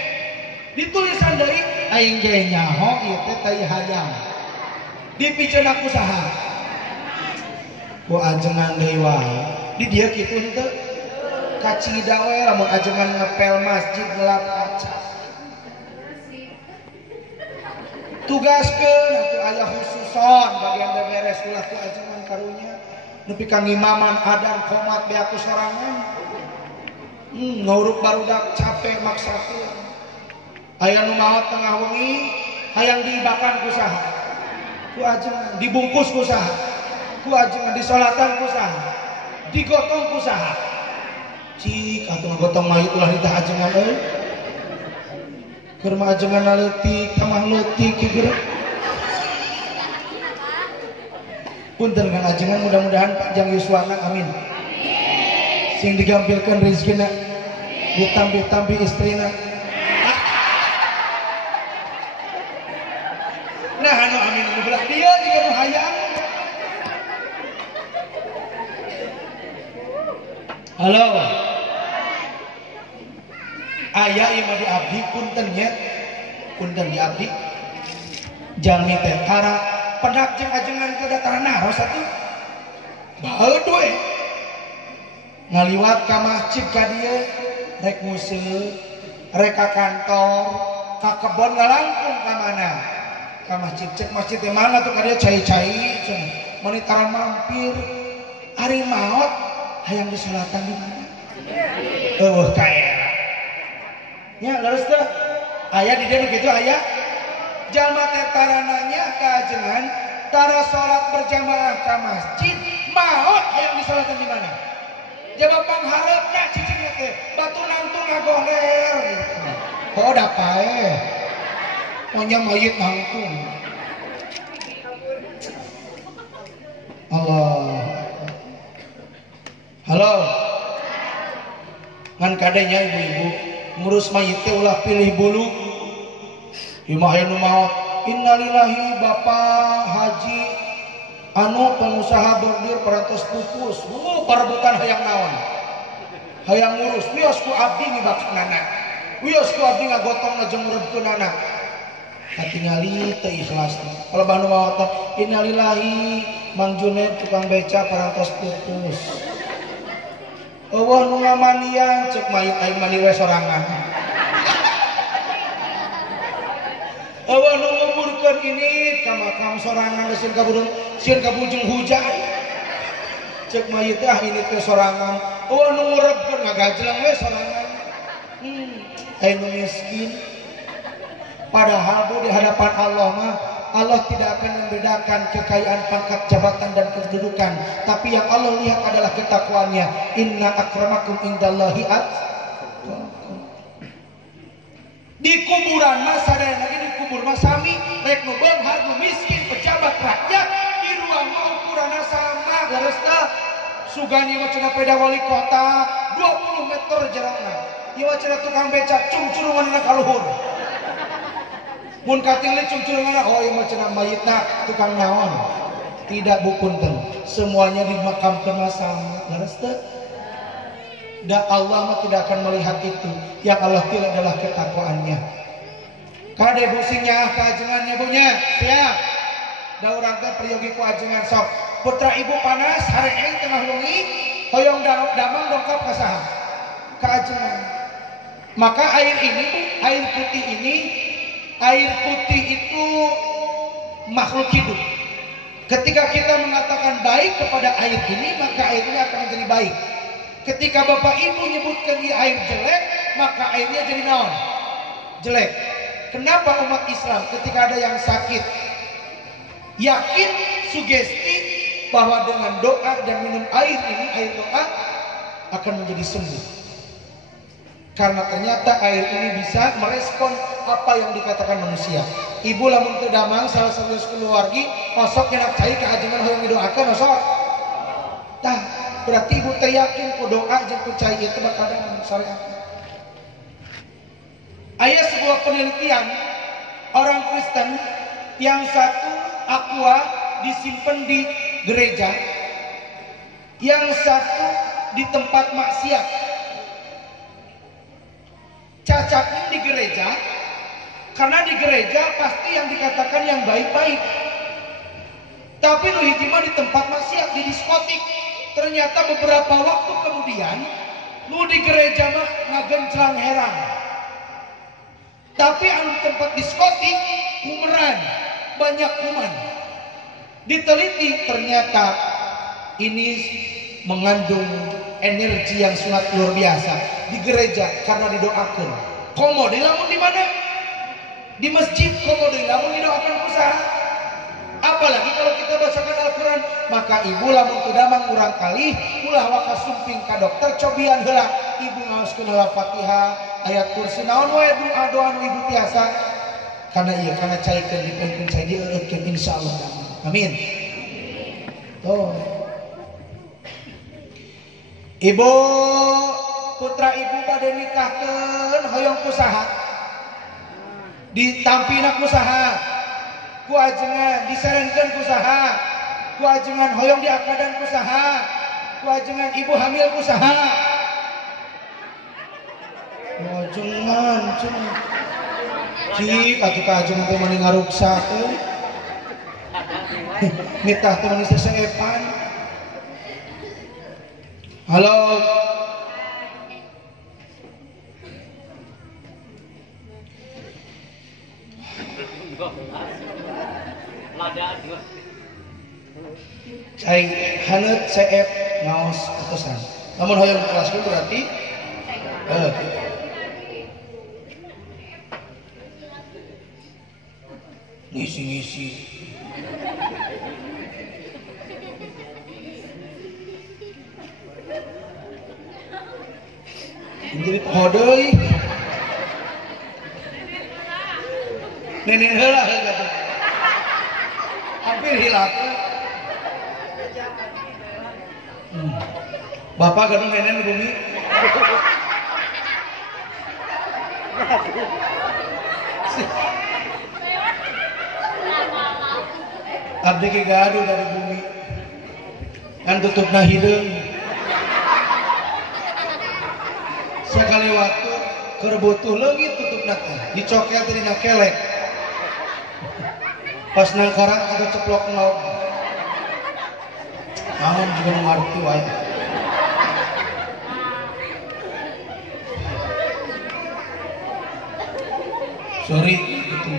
ditulisan deui aing ge nyaho ieu teh tai hayam. Dipicen aku saha? Ku ajengan deui wae. Di dieu kitu henteu. Kacida we lamun ajengan ngepel masjid ngelap kaca. Tugaskeun atuh aya khususon bagian beberes ulah ku ajengan karunya. Nepi ka ngimaman adan qomat be aku sorangan. Nguruk barudak capek maksakeun. Aya nu maot tengah wengi hayang diibakan ku saha? Ku ajengan dibungkus ku saha? Ku ajengan disolatan ku saha? Digotong ku saha? Cik atuh ngagotong mayit ulah ditah ajengan euy. Keur mah ajengan leutik, tamah leutik kieu geura. Punten Kang ajengan mudah-mudahan panjang yuswana amin. Sing digampilkan rezekina ditambi-tambi istrina. Nah anu amin anu belah dia juga nu hayang. Halo. Aya ieu mah di abdi punten nya. Punten di abdi. Jalmi teh kara pedak jeung ajengan teh dataran naros atuh. Baeud we. Ngaliwat ka masjid ka dieu rek museuh, rek ka kantor, ka kebon ngalangkung ka mana? Ka masjid. Cek masjid teh mana tuh ka dieu cai-cai cenah. Manitaran mampir ari maot hayang disolatan di mana? Eueuh ka era. Nya leres teh aya di dieu kitu aya jalma teh tarananya ka ajengan tara salat berjamaah ka masjid maot hayang disolatan di mana? Jawab pangharapna cicingna teh batu nangtung ngagoler. Oh da pae. Monya mayit nangtung. Allah. Halo. Ngan kadenya ibu-ibu ngurus mayit teh ulah pilih bulu. Imah anu maot. Innalillahi Bapak Haji anu pengusaha bordir parantos pupus. Parebutan hayang naon? Hayang ngurus. Wios ku abdi ngibaksanana. Wios ku abdi ngagotongna jeung ngeureupkeunana. Katingali teu ikhlasna. Kalau banu maot innalillahi Mang Junaid tukang beca parantos pupus. Eueuh nu ngamanian ceuk mayit aing mani we sorangan. Eueuh nu nguburkeun ini ka makam sorangan sieun ka bujung hujan. Cek mayit ah ini teh sorangan. Eueuh nu ngurebkeun ngagajleng we sorangan. Aya nu miskin. Padahal bu di hadapan Allah mah Allah tidak akan membedakan kekayaan, pangkat, jabatan dan kedudukan, tapi yang Allah lihat adalah ketakwaannya. Inna akramakum indallahi atqakum. Di kuburan mah sadaya lagi di kubur mah sami rek nu beunghar nu miskin pejabat rakyat di ruang mah ukuranna sama leres teh. Sugani mah cenah peda wali kota 20 meter jarakna. Ieu cenah tukang becak cungcurunganna ka luhur. Mun katingli cungcurunganna oh ieu mah cenah mayitna tukang naon. Tidak bu punten. Semuanya dimakamkeun mah sama leres teh. Dan Allah mah tidak akan melihat itu. Yang Allah pilih adalah ketakwaannya. Kade bu singnya keajengannya bunya siap. Da urang teh priyogi ku ajengan sok. Putra ibu panas hari ini tengah wengi hoyong damang dongkap ka saha? Ka ajengan. Maka air ini, air putih ini Air putih itu makhluk hidup. Ketika kita mengatakan baik kepada air ini, maka air ini akan menjadi baik. Ketika Bapak Ibu menyebutkan air jelek, maka airnya jadi naon? Jelek. Kenapa umat Islam ketika ada yang sakit, yakin sugesti bahwa dengan doa dan minum air ini, air doa, akan menjadi sembuh? Karena ternyata air ini bisa merespon apa yang dikatakan manusia. Ibu lamun teu damang salah satu keluargi, osok nyenak cai keajengan hoyong didoakan osok. Tah, berarti ibu teh yakin ku doa jeung ku cai itu bakal damang syariat. Aya sebuah penelitian orang Kristen, yang satu aqua disimpan di gereja, yang satu di tempat maksiat. Cacatnya di gereja, karena di gereja pasti yang dikatakan yang baik-baik. Tapi nu hiji mah di tempat maksiat, di diskotik. Ternyata beberapa waktu kemudian nu di gereja mah ngagenclang herang. Tapi anu di tempat diskotik kumeran, banyak kuman. Diteliti ternyata ini mengandung energi yang sangat luar biasa di gereja karena didoakan. Komo dilamun di mana? Di masjid. Komo dilamun didoakan usaha. Apalagi kalau kita bacakan Al-Quran, maka ibu lamun tudamang urang kali ulah waka sumping ka dokter cobian heula ibu ngaoskeun Al-Fatihah, ayat kursi, naon wae doa nu ibu biasa. Karena iya, karena caikeun dipeukeun cai dieukeun insyaallah. Amin. Tuh. Ibu, putra ibu bade nikahkeun hoyong kusaha, ditampina kusaha, ku ajengan diserenkeun kusaha, ku ajengan hoyong diakadan kusaha, ku ajengan ibu hamil kusaha. Ajengan, cenah. Cik, atuh ka ajengan teh mani ngaruksa teh. Nitah teh mani seseepan. Halo. Cai haneut CF ngaos utusan. Namun hoyong kelasku berarti ngisi-ngisi. Jadi pohodeuy. Nenen heula gitu. Hampir hilap. Bapak gadung nenen di bumi. Abdi ge gaduh dari bumi. Kan tutupna hideung. Sekali waktu kerbutuh leungit tutupna teh, dicokel teh dina kelek. Pas nang karang ada ceplok nol. Namun juga mengerti wae. Sorry gitu.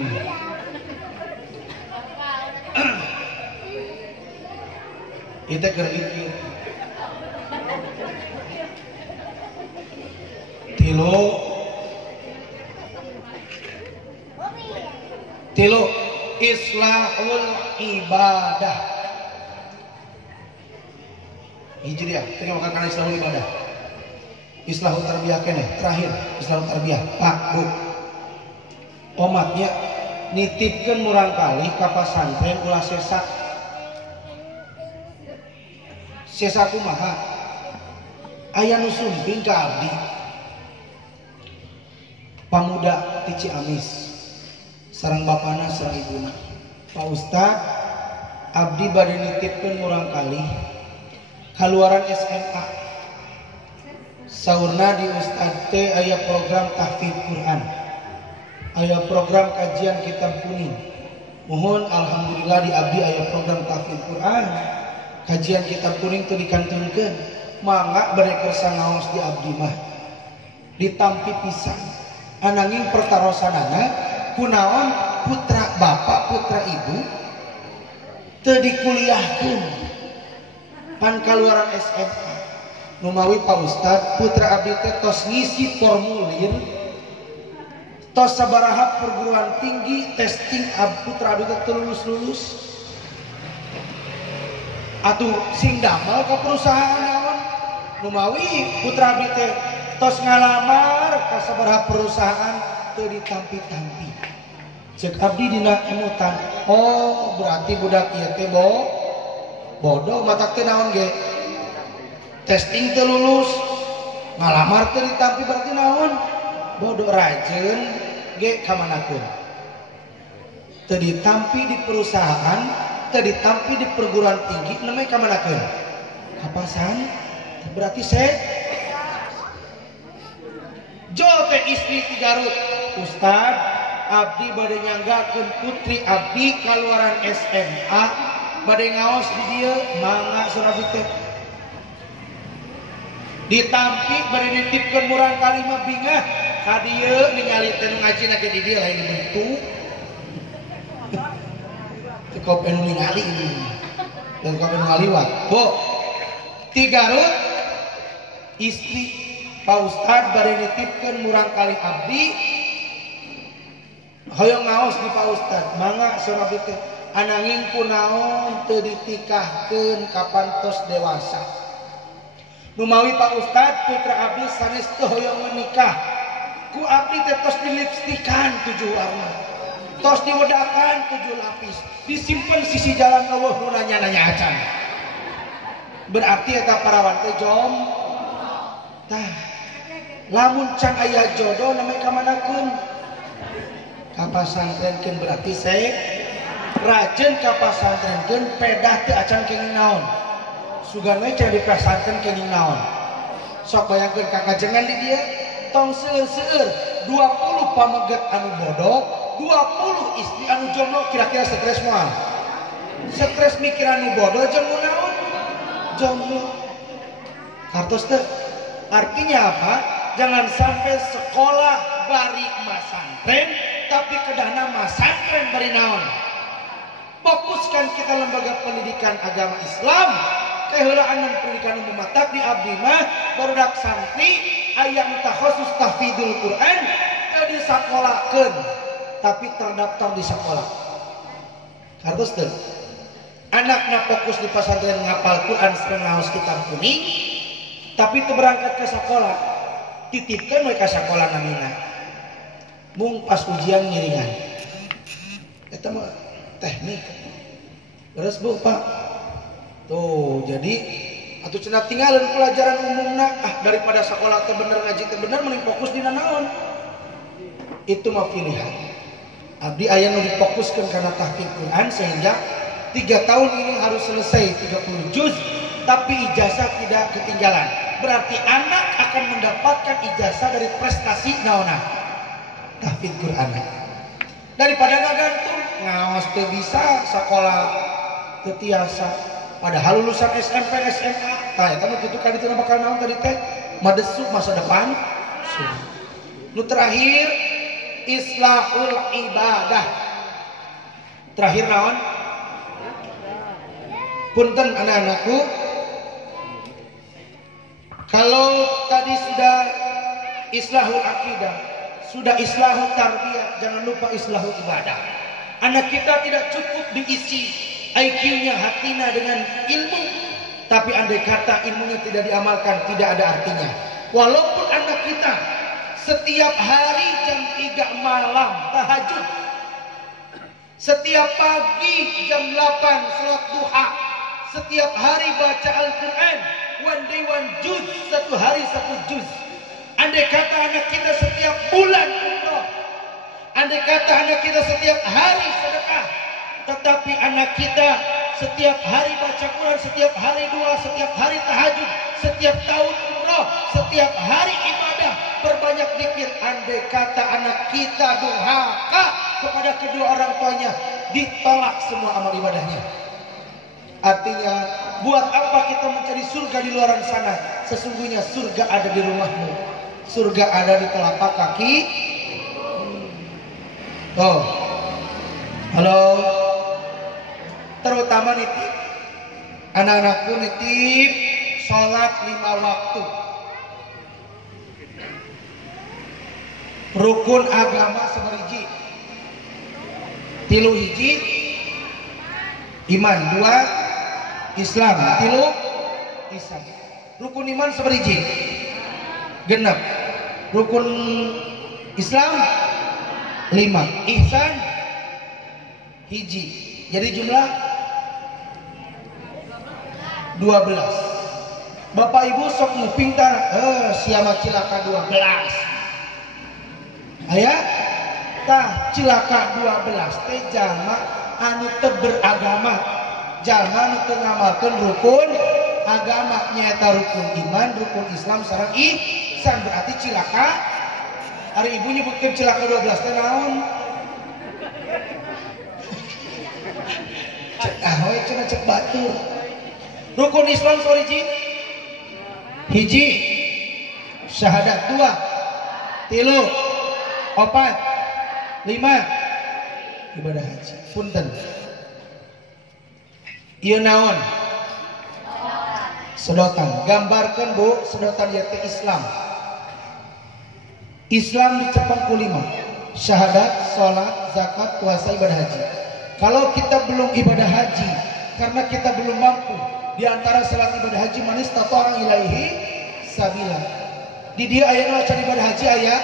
Itu keur ieu. Tilu islahul ibadah. Hijriah, tadi makan karena islahul ibadah. Islahul tarbiyah kene, terakhir islahul tarbiyah. Pak, Bu. Omatnya nitipkeun murang kali ka pasantren ulah sesa. Sesa kumaha? Aya nu sumping ka abdi. Pamuda ti Ciamis. Sareng bapana sareng ibuna. Pak Ustad, abdi bade nitipkeun murang kali kaluaran SMA. Saurna di Ustad teh aya program tahfidz Quran. Aya program kajian kitab kuning. Mohon alhamdulillah di abdi aya program tahfidz Quran. Kajian kitab kuning teu dikantunkeun. Mangga bade kersa ngaos di abdi mah. Ditampi pisan. Ananging pertarosanana kunaon putra bapak putra ibu teu dikuliahkeun pan kaluaran SMA numawi Pak Ustad putra abdi teh tos ngisi formulir tos sabaraha perguruan tinggi testing putra abdi teh lulus atuh sing damel ke perusahaan naon numawi putra abdi teh tos ngalamar ka sabaraha perusahaan teu ditampi-tampi cek abdi dina emutan oh berarti budak ieu teh bodoh matak teh naon ge testing teu lulus ngalamar teu ditampi berarti naon bodoh rajin ge kamanakeun teu ditampi di perusahaan teu ditampi di perguruan tinggi namanya kamanakeun kapasan berarti jo teh istri ti Garut Ustad abdi bade nyanggakeun putri abdi kaluaran SMA bade ngaos di dieu mangga surabi teh ditampi bade nitipkeun murang kalima bingah ka dieu ningali teh nu ngajina ge di dieu lain bentuk teu kope nu ningali ini dan kope nu ngaliwat bo ti Garut istri Pak Ustad bade nitipkeun murang kali abdi hoyong ngaos di Pak Ustad mangga surabi teh ananging kunaon teu ditikahkeun kapantos dewasa numawi Pak Ustad putra abdi sanes teu hoyong menikah ku abdi teh tos dilipstikan 7 warna tos diwedakan 7 lapis disimpen sisi jalan Allah nu nanya acan berarti eta parawan teh jom tah lamun can aya jodoh namanya kamanakeun ka pasantrenkeun berarti rajin ka pasantrenkeun pedah teu acan kenging naon sugan we can dipasantren kenging naon sok bayangkeun ka kajengan di dieu tong seueur-seueur 20 pameget anu bodoh 20 istri anu jomblo kira-kira stres moal stres mikir anu bodoh jeung naon jomblo kartos teh artinya apa jangan sampai sekolah bari masantren tapi kedahna masantren bari naon fokuskan kita lembaga pendidikan agama Islam keheulaan pendidikan umum matak di abdi mah barudak santri aya takhasus tahfidzul Quran teu disakolahkeun tapi terdaftar di sekolah hartos teu anakna fokus di pesantren ngapal Quran sareng ngaos kitab kuning tapi teu berangkat ke sekolah titipkeun we ka sakola namina mung pas ujian ngiringan eta mah teknik terus Bu Pak tuh jadi atuh cenah tinggalin pelajaran umumna daripada sekolah teh bener ngaji teh bener mending fokus dina naon itu mah pilihan abdi aya nu difokuskeun kana tahfidz Quran sehingga 3 tahun ini harus selesai 30 juz tapi ijazah tidak ketinggalan berarti anak akan mendapatkan ijazah dari prestasi naona tahfidz Quran daripada ngagantung ngaos teu bisa sekolah teu tiasa padahal lulusan SMP SMA tah eta mah kitu ka ditu bakal naon tadi teh madesu masa depan nu terakhir islahul ibadah terakhir naon punten anak-anakku kalau tadi sudah islahul akidah sudah islahul tarbiyah jangan lupa islahul ibadah anak kita tidak cukup diisi IQ-nya hatina dengan ilmu tapi andai kata ilmunya tidak diamalkan tidak ada artinya walaupun anak kita setiap hari jam 3 malam tahajud setiap pagi jam 8 salat duha setiap hari baca Al-Quran one day one juz satu hari satu juz andai kata anak kita setiap bulan umroh andai kata anak kita setiap hari sedekah tetapi anak kita setiap hari baca Quran, setiap hari doa, setiap hari tahajud, setiap tahun umrah, setiap hari ibadah, berbanyak zikir. Andai kata anak kita durhaka kepada kedua orang tuanya, ditolak semua amal ibadahnya. Artinya, buat apa kita mencari surga di luar sana? Sesungguhnya surga ada di rumahmu, surga ada di telapak kaki. Oh, halo. Terutama nitip anak-anakku, nitip sholat 5 waktu. Rukun agama seberiji. 3 hiji iman, 2 Islam, 3 Islam. Rukun iman seberiji, genep. Rukun Islam 5, ihsan hiji. Jadi jumlah 12. Bapak Ibu sok ngupingtar siapa cilaka 12. Aya tah cilaka 12 teh jalma anu teu beragama, jalma anu teu ngamalkeun rukun agama nyaeta rukun iman, rukun Islam sareng ihsan. Berarti cilaka hari ibu nyebutkeun cilaka 12 teh naon? Cek ahoy cenah cek batu. Rukun Islam soriji hiji syahadat, 2 3 4 5 ibadah haji. Punten ieu naon? Sedotan. Gambarkan Bu, sedotan ieu teh Islam. Islam dicepeng ku 5: syahadat, salat, zakat, puasa, ibadah haji. Kalau kita belum ibadah haji karena kita belum mampu, di antara salat ibadah haji manis tato'ang ilaihi sabila. Di dia aya nu acan ibadah haji aya.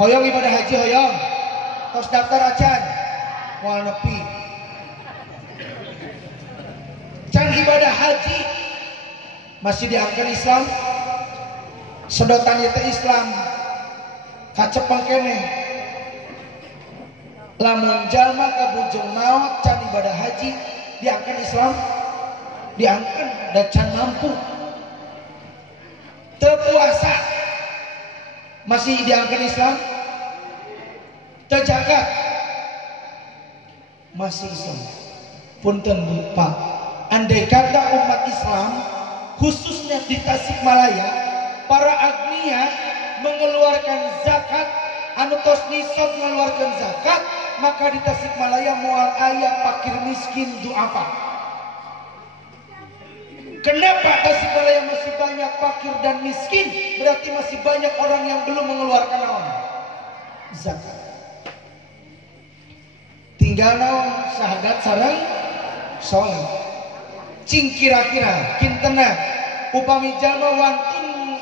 Hoyong ibadah haji hoyong. Tos daftar acan. Moal nepi. Can ibadah haji masih diangkat Islam. Sedotan ieu teh Islam. Kacepeng keneh. Lamun jalma kabujeng maot can ibadah haji diangkat Islam, diangkat dan can mampu. Teu puasa masih diangkat Islam, teu jagat masih Islam. Punten Pak, andai kata umat Islam khususnya di Tasikmalaya para agnia mengeluarkan zakat, anu tos nisab mengeluarkan zakat, maka di Tasikmalaya moal aya fakir miskin duafa. Kenapa Tasikmalaya masih banyak fakir dan miskin? Berarti masih banyak orang yang belum mengeluarkan naon? Zakat. Tinggal naon? Syahadat sareng salat. Cing kira-kira kintena upami jalma wantun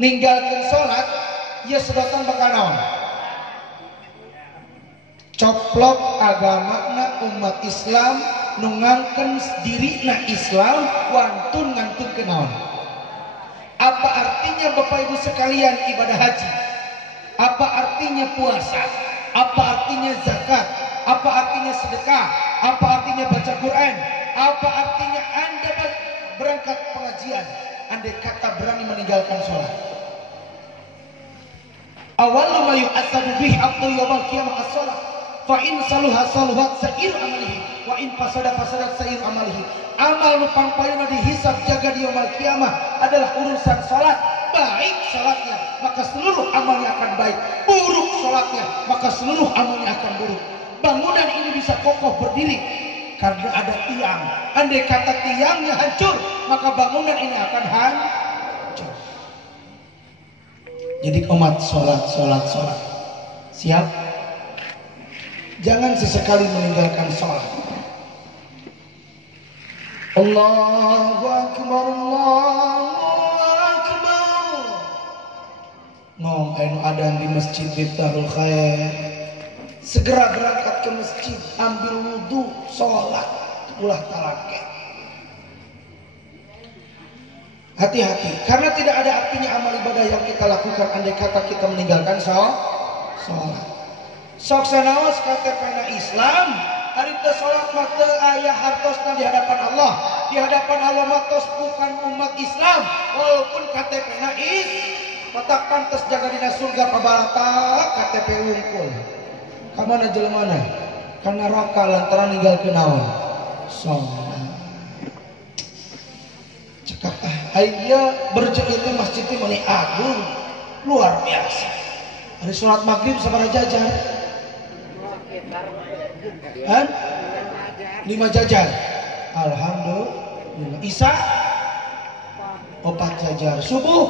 ninggalkeun salat, ieu sedotan bakal naon? Coplok agamana umat Islam nungangken dirina Islam wantun ngantun kenaon. Apa artinya Bapak Ibu sekalian ibadah haji? Apa artinya puasa? Apa artinya zakat? Apa artinya sedekah? Apa artinya baca Quran? Apa artinya Anda berangkat pengajian? Andai kata berani meninggalkan sholat. Awwalu ma yu'adzabu bihi 'abdu yaumil qiyamah as-shalah. Fa in saluha saluhat sa'ir amalihi wa in fasada fasadat sa'ir amalihi. Amal nu pangpayuna dihisab jaga di yaumul kiamah adalah urusan salat. Baik salatnya maka seluruh amalnya akan baik, buruk salatnya maka seluruh amalnya akan buruk. Bangunan ini bisa kokoh berdiri karena ada tiang. Andai kata tiangnya hancur maka bangunan ini akan hancur. Jadi umat salat. Siap? Jangan sesekali meninggalkan sholat. Allahu Akbar, Allahu Akbar. Ngomong anu adan di masjid Miftahul Khair. Segera berangkat ke masjid, ambil wudhu, sholat, ulah talake. Hati-hati, karena tidak ada artinya amal ibadah yang kita lakukan andai kata kita meninggalkan sholat. Sok sanaos KTP-na Islam, hari teu salat mah teu aya hartosna di hadapan Allah. Di hadapan Allah mah tos bukan umat Islam, walaupun KTP-na matak pantes jaga dina surga pabalata KTP wungkul. Ka mana jelemana? Ka neraka lantaran ninggalkeun naon? Salat. Cekap aya berjeu itu masjid teh mani agung, luar biasa. Hari salat maghrib sabaraha jajar? Han? 5 jajar. Alhamdulillah. Isya 4 jajar. Subuh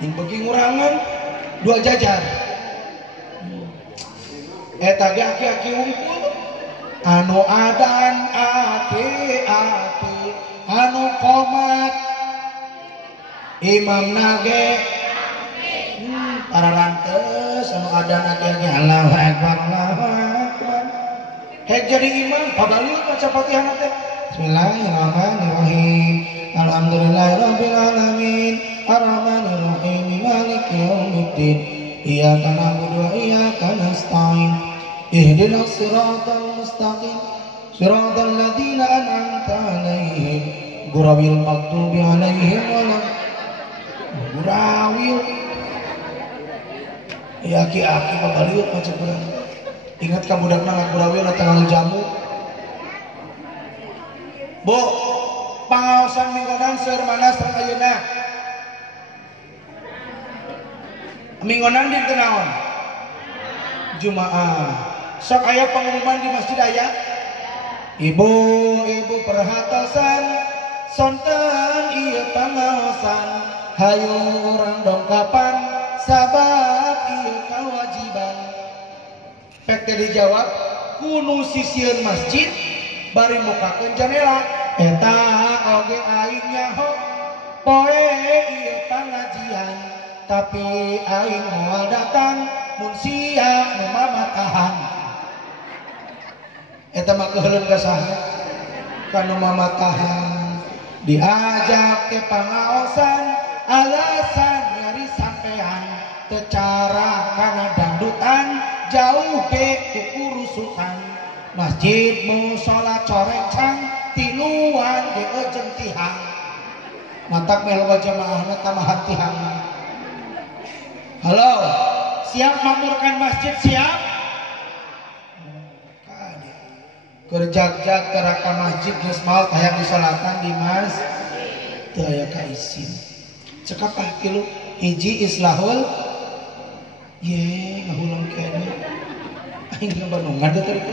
yang bagi ngurangan 2 jajar. Eta ge aki-aki unggul anu adan ati-ati anu komat imam nage para rantes anu adan ati-ati Allahu Akbar Allahu Akbar. Hek jadi imam pabaliut maca Fatihah teh. Bismillahirrahmanirrahim. Alhamdulillahirabbil alamin. Arrahmanir rahim. Maliki yaumiddin. Iyyaka na'budu wa iyyaka nasta'in. Ihdinas siratal mustaqim. Siratal ladzina an'amta 'alaihim ghairil maghdubi 'alaihim waladdallin. Ya aki-aki pabaliut maca Quran. Ingat ka budakna ngagurawil tanggal jamu. Bu, pangaosan minggonan seueur mana sareng ayeuna? Minggonan dinten naon? Jumaah. Sok aya pengumuman di masjid aya? Ibu perhatosan sonten ieu pangaosan hayu urang dongkapan sabab ieu kewajiban. Pek teh dijawab kudu sisieun masjid bari mukakeun jendela eta oge aing nyaho poe ieu pangajian tapi aing moal datang mun sia nu mamatahan eta mah keheuleuh ka saha ka nu mamatahan diajak ke pangaosan alasan nyari sampean teu cara kana dangdutan jauh ke kukurusukan masjid musola corecang tiluan di ujung tihang mantak melu jamaahna tamahan tihang. Halo, siap makmurkan masjid siap? Kerjak-jak teraka masjid geus maot hayang disolatan di mas teu aya kaizin. Cekapah kilu hiji islahul ye ngahulung kene aing nu Bandung ngade teh itu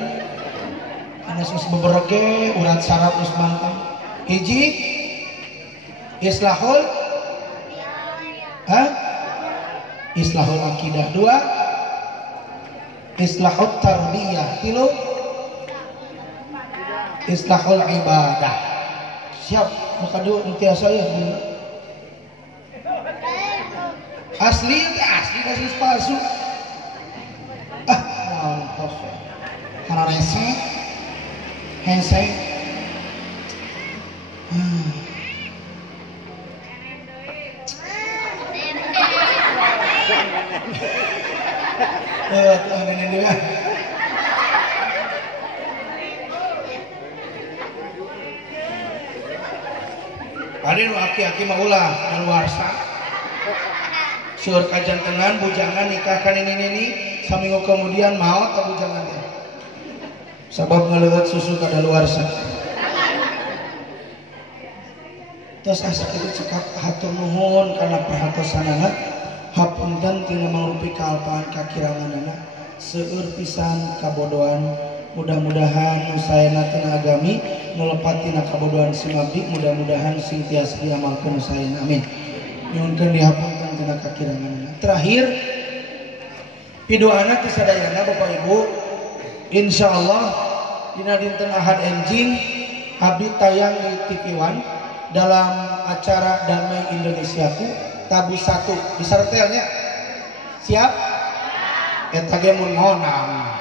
ana sus beberege urat syarat us mantap hiji islahul islahul akidah, 2 islahul tarbiyah, 3 islahul ibadah. Siap maka dua mutiasa ya asli basis palsu karena rese hese ada nu aki-aki mah ulah daluarsa seueur kajantenan bujangan nikahkan ini saminggu kemudian maot ka bujangan teh sabab ngaleueut susu kadaluarsa tos asa kitu cekap hatur nuhun kana perhatosanana hapunten tina mangrupi kaalpaan kakiranganana seueur pisan kabodohan mudah-mudahan nusaena tina agami nulepat tina kabodohan si mabdi mudah-mudahan sing tiasa diamalkeun nusaena amin nyuhunkeun dihapunten tina kakiranganana. Terakhir pidoana ti sadayana Bapak Ibu insyaallah dina dinten Ahad enjing abdi tayang di TV One dalam acara Damai Indonesiaku tabu 1 disertelnya siap eta ge mun ngonang.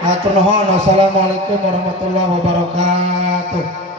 Matur nuhun. Wassalamualaikum warahmatullahi wabarakatuh.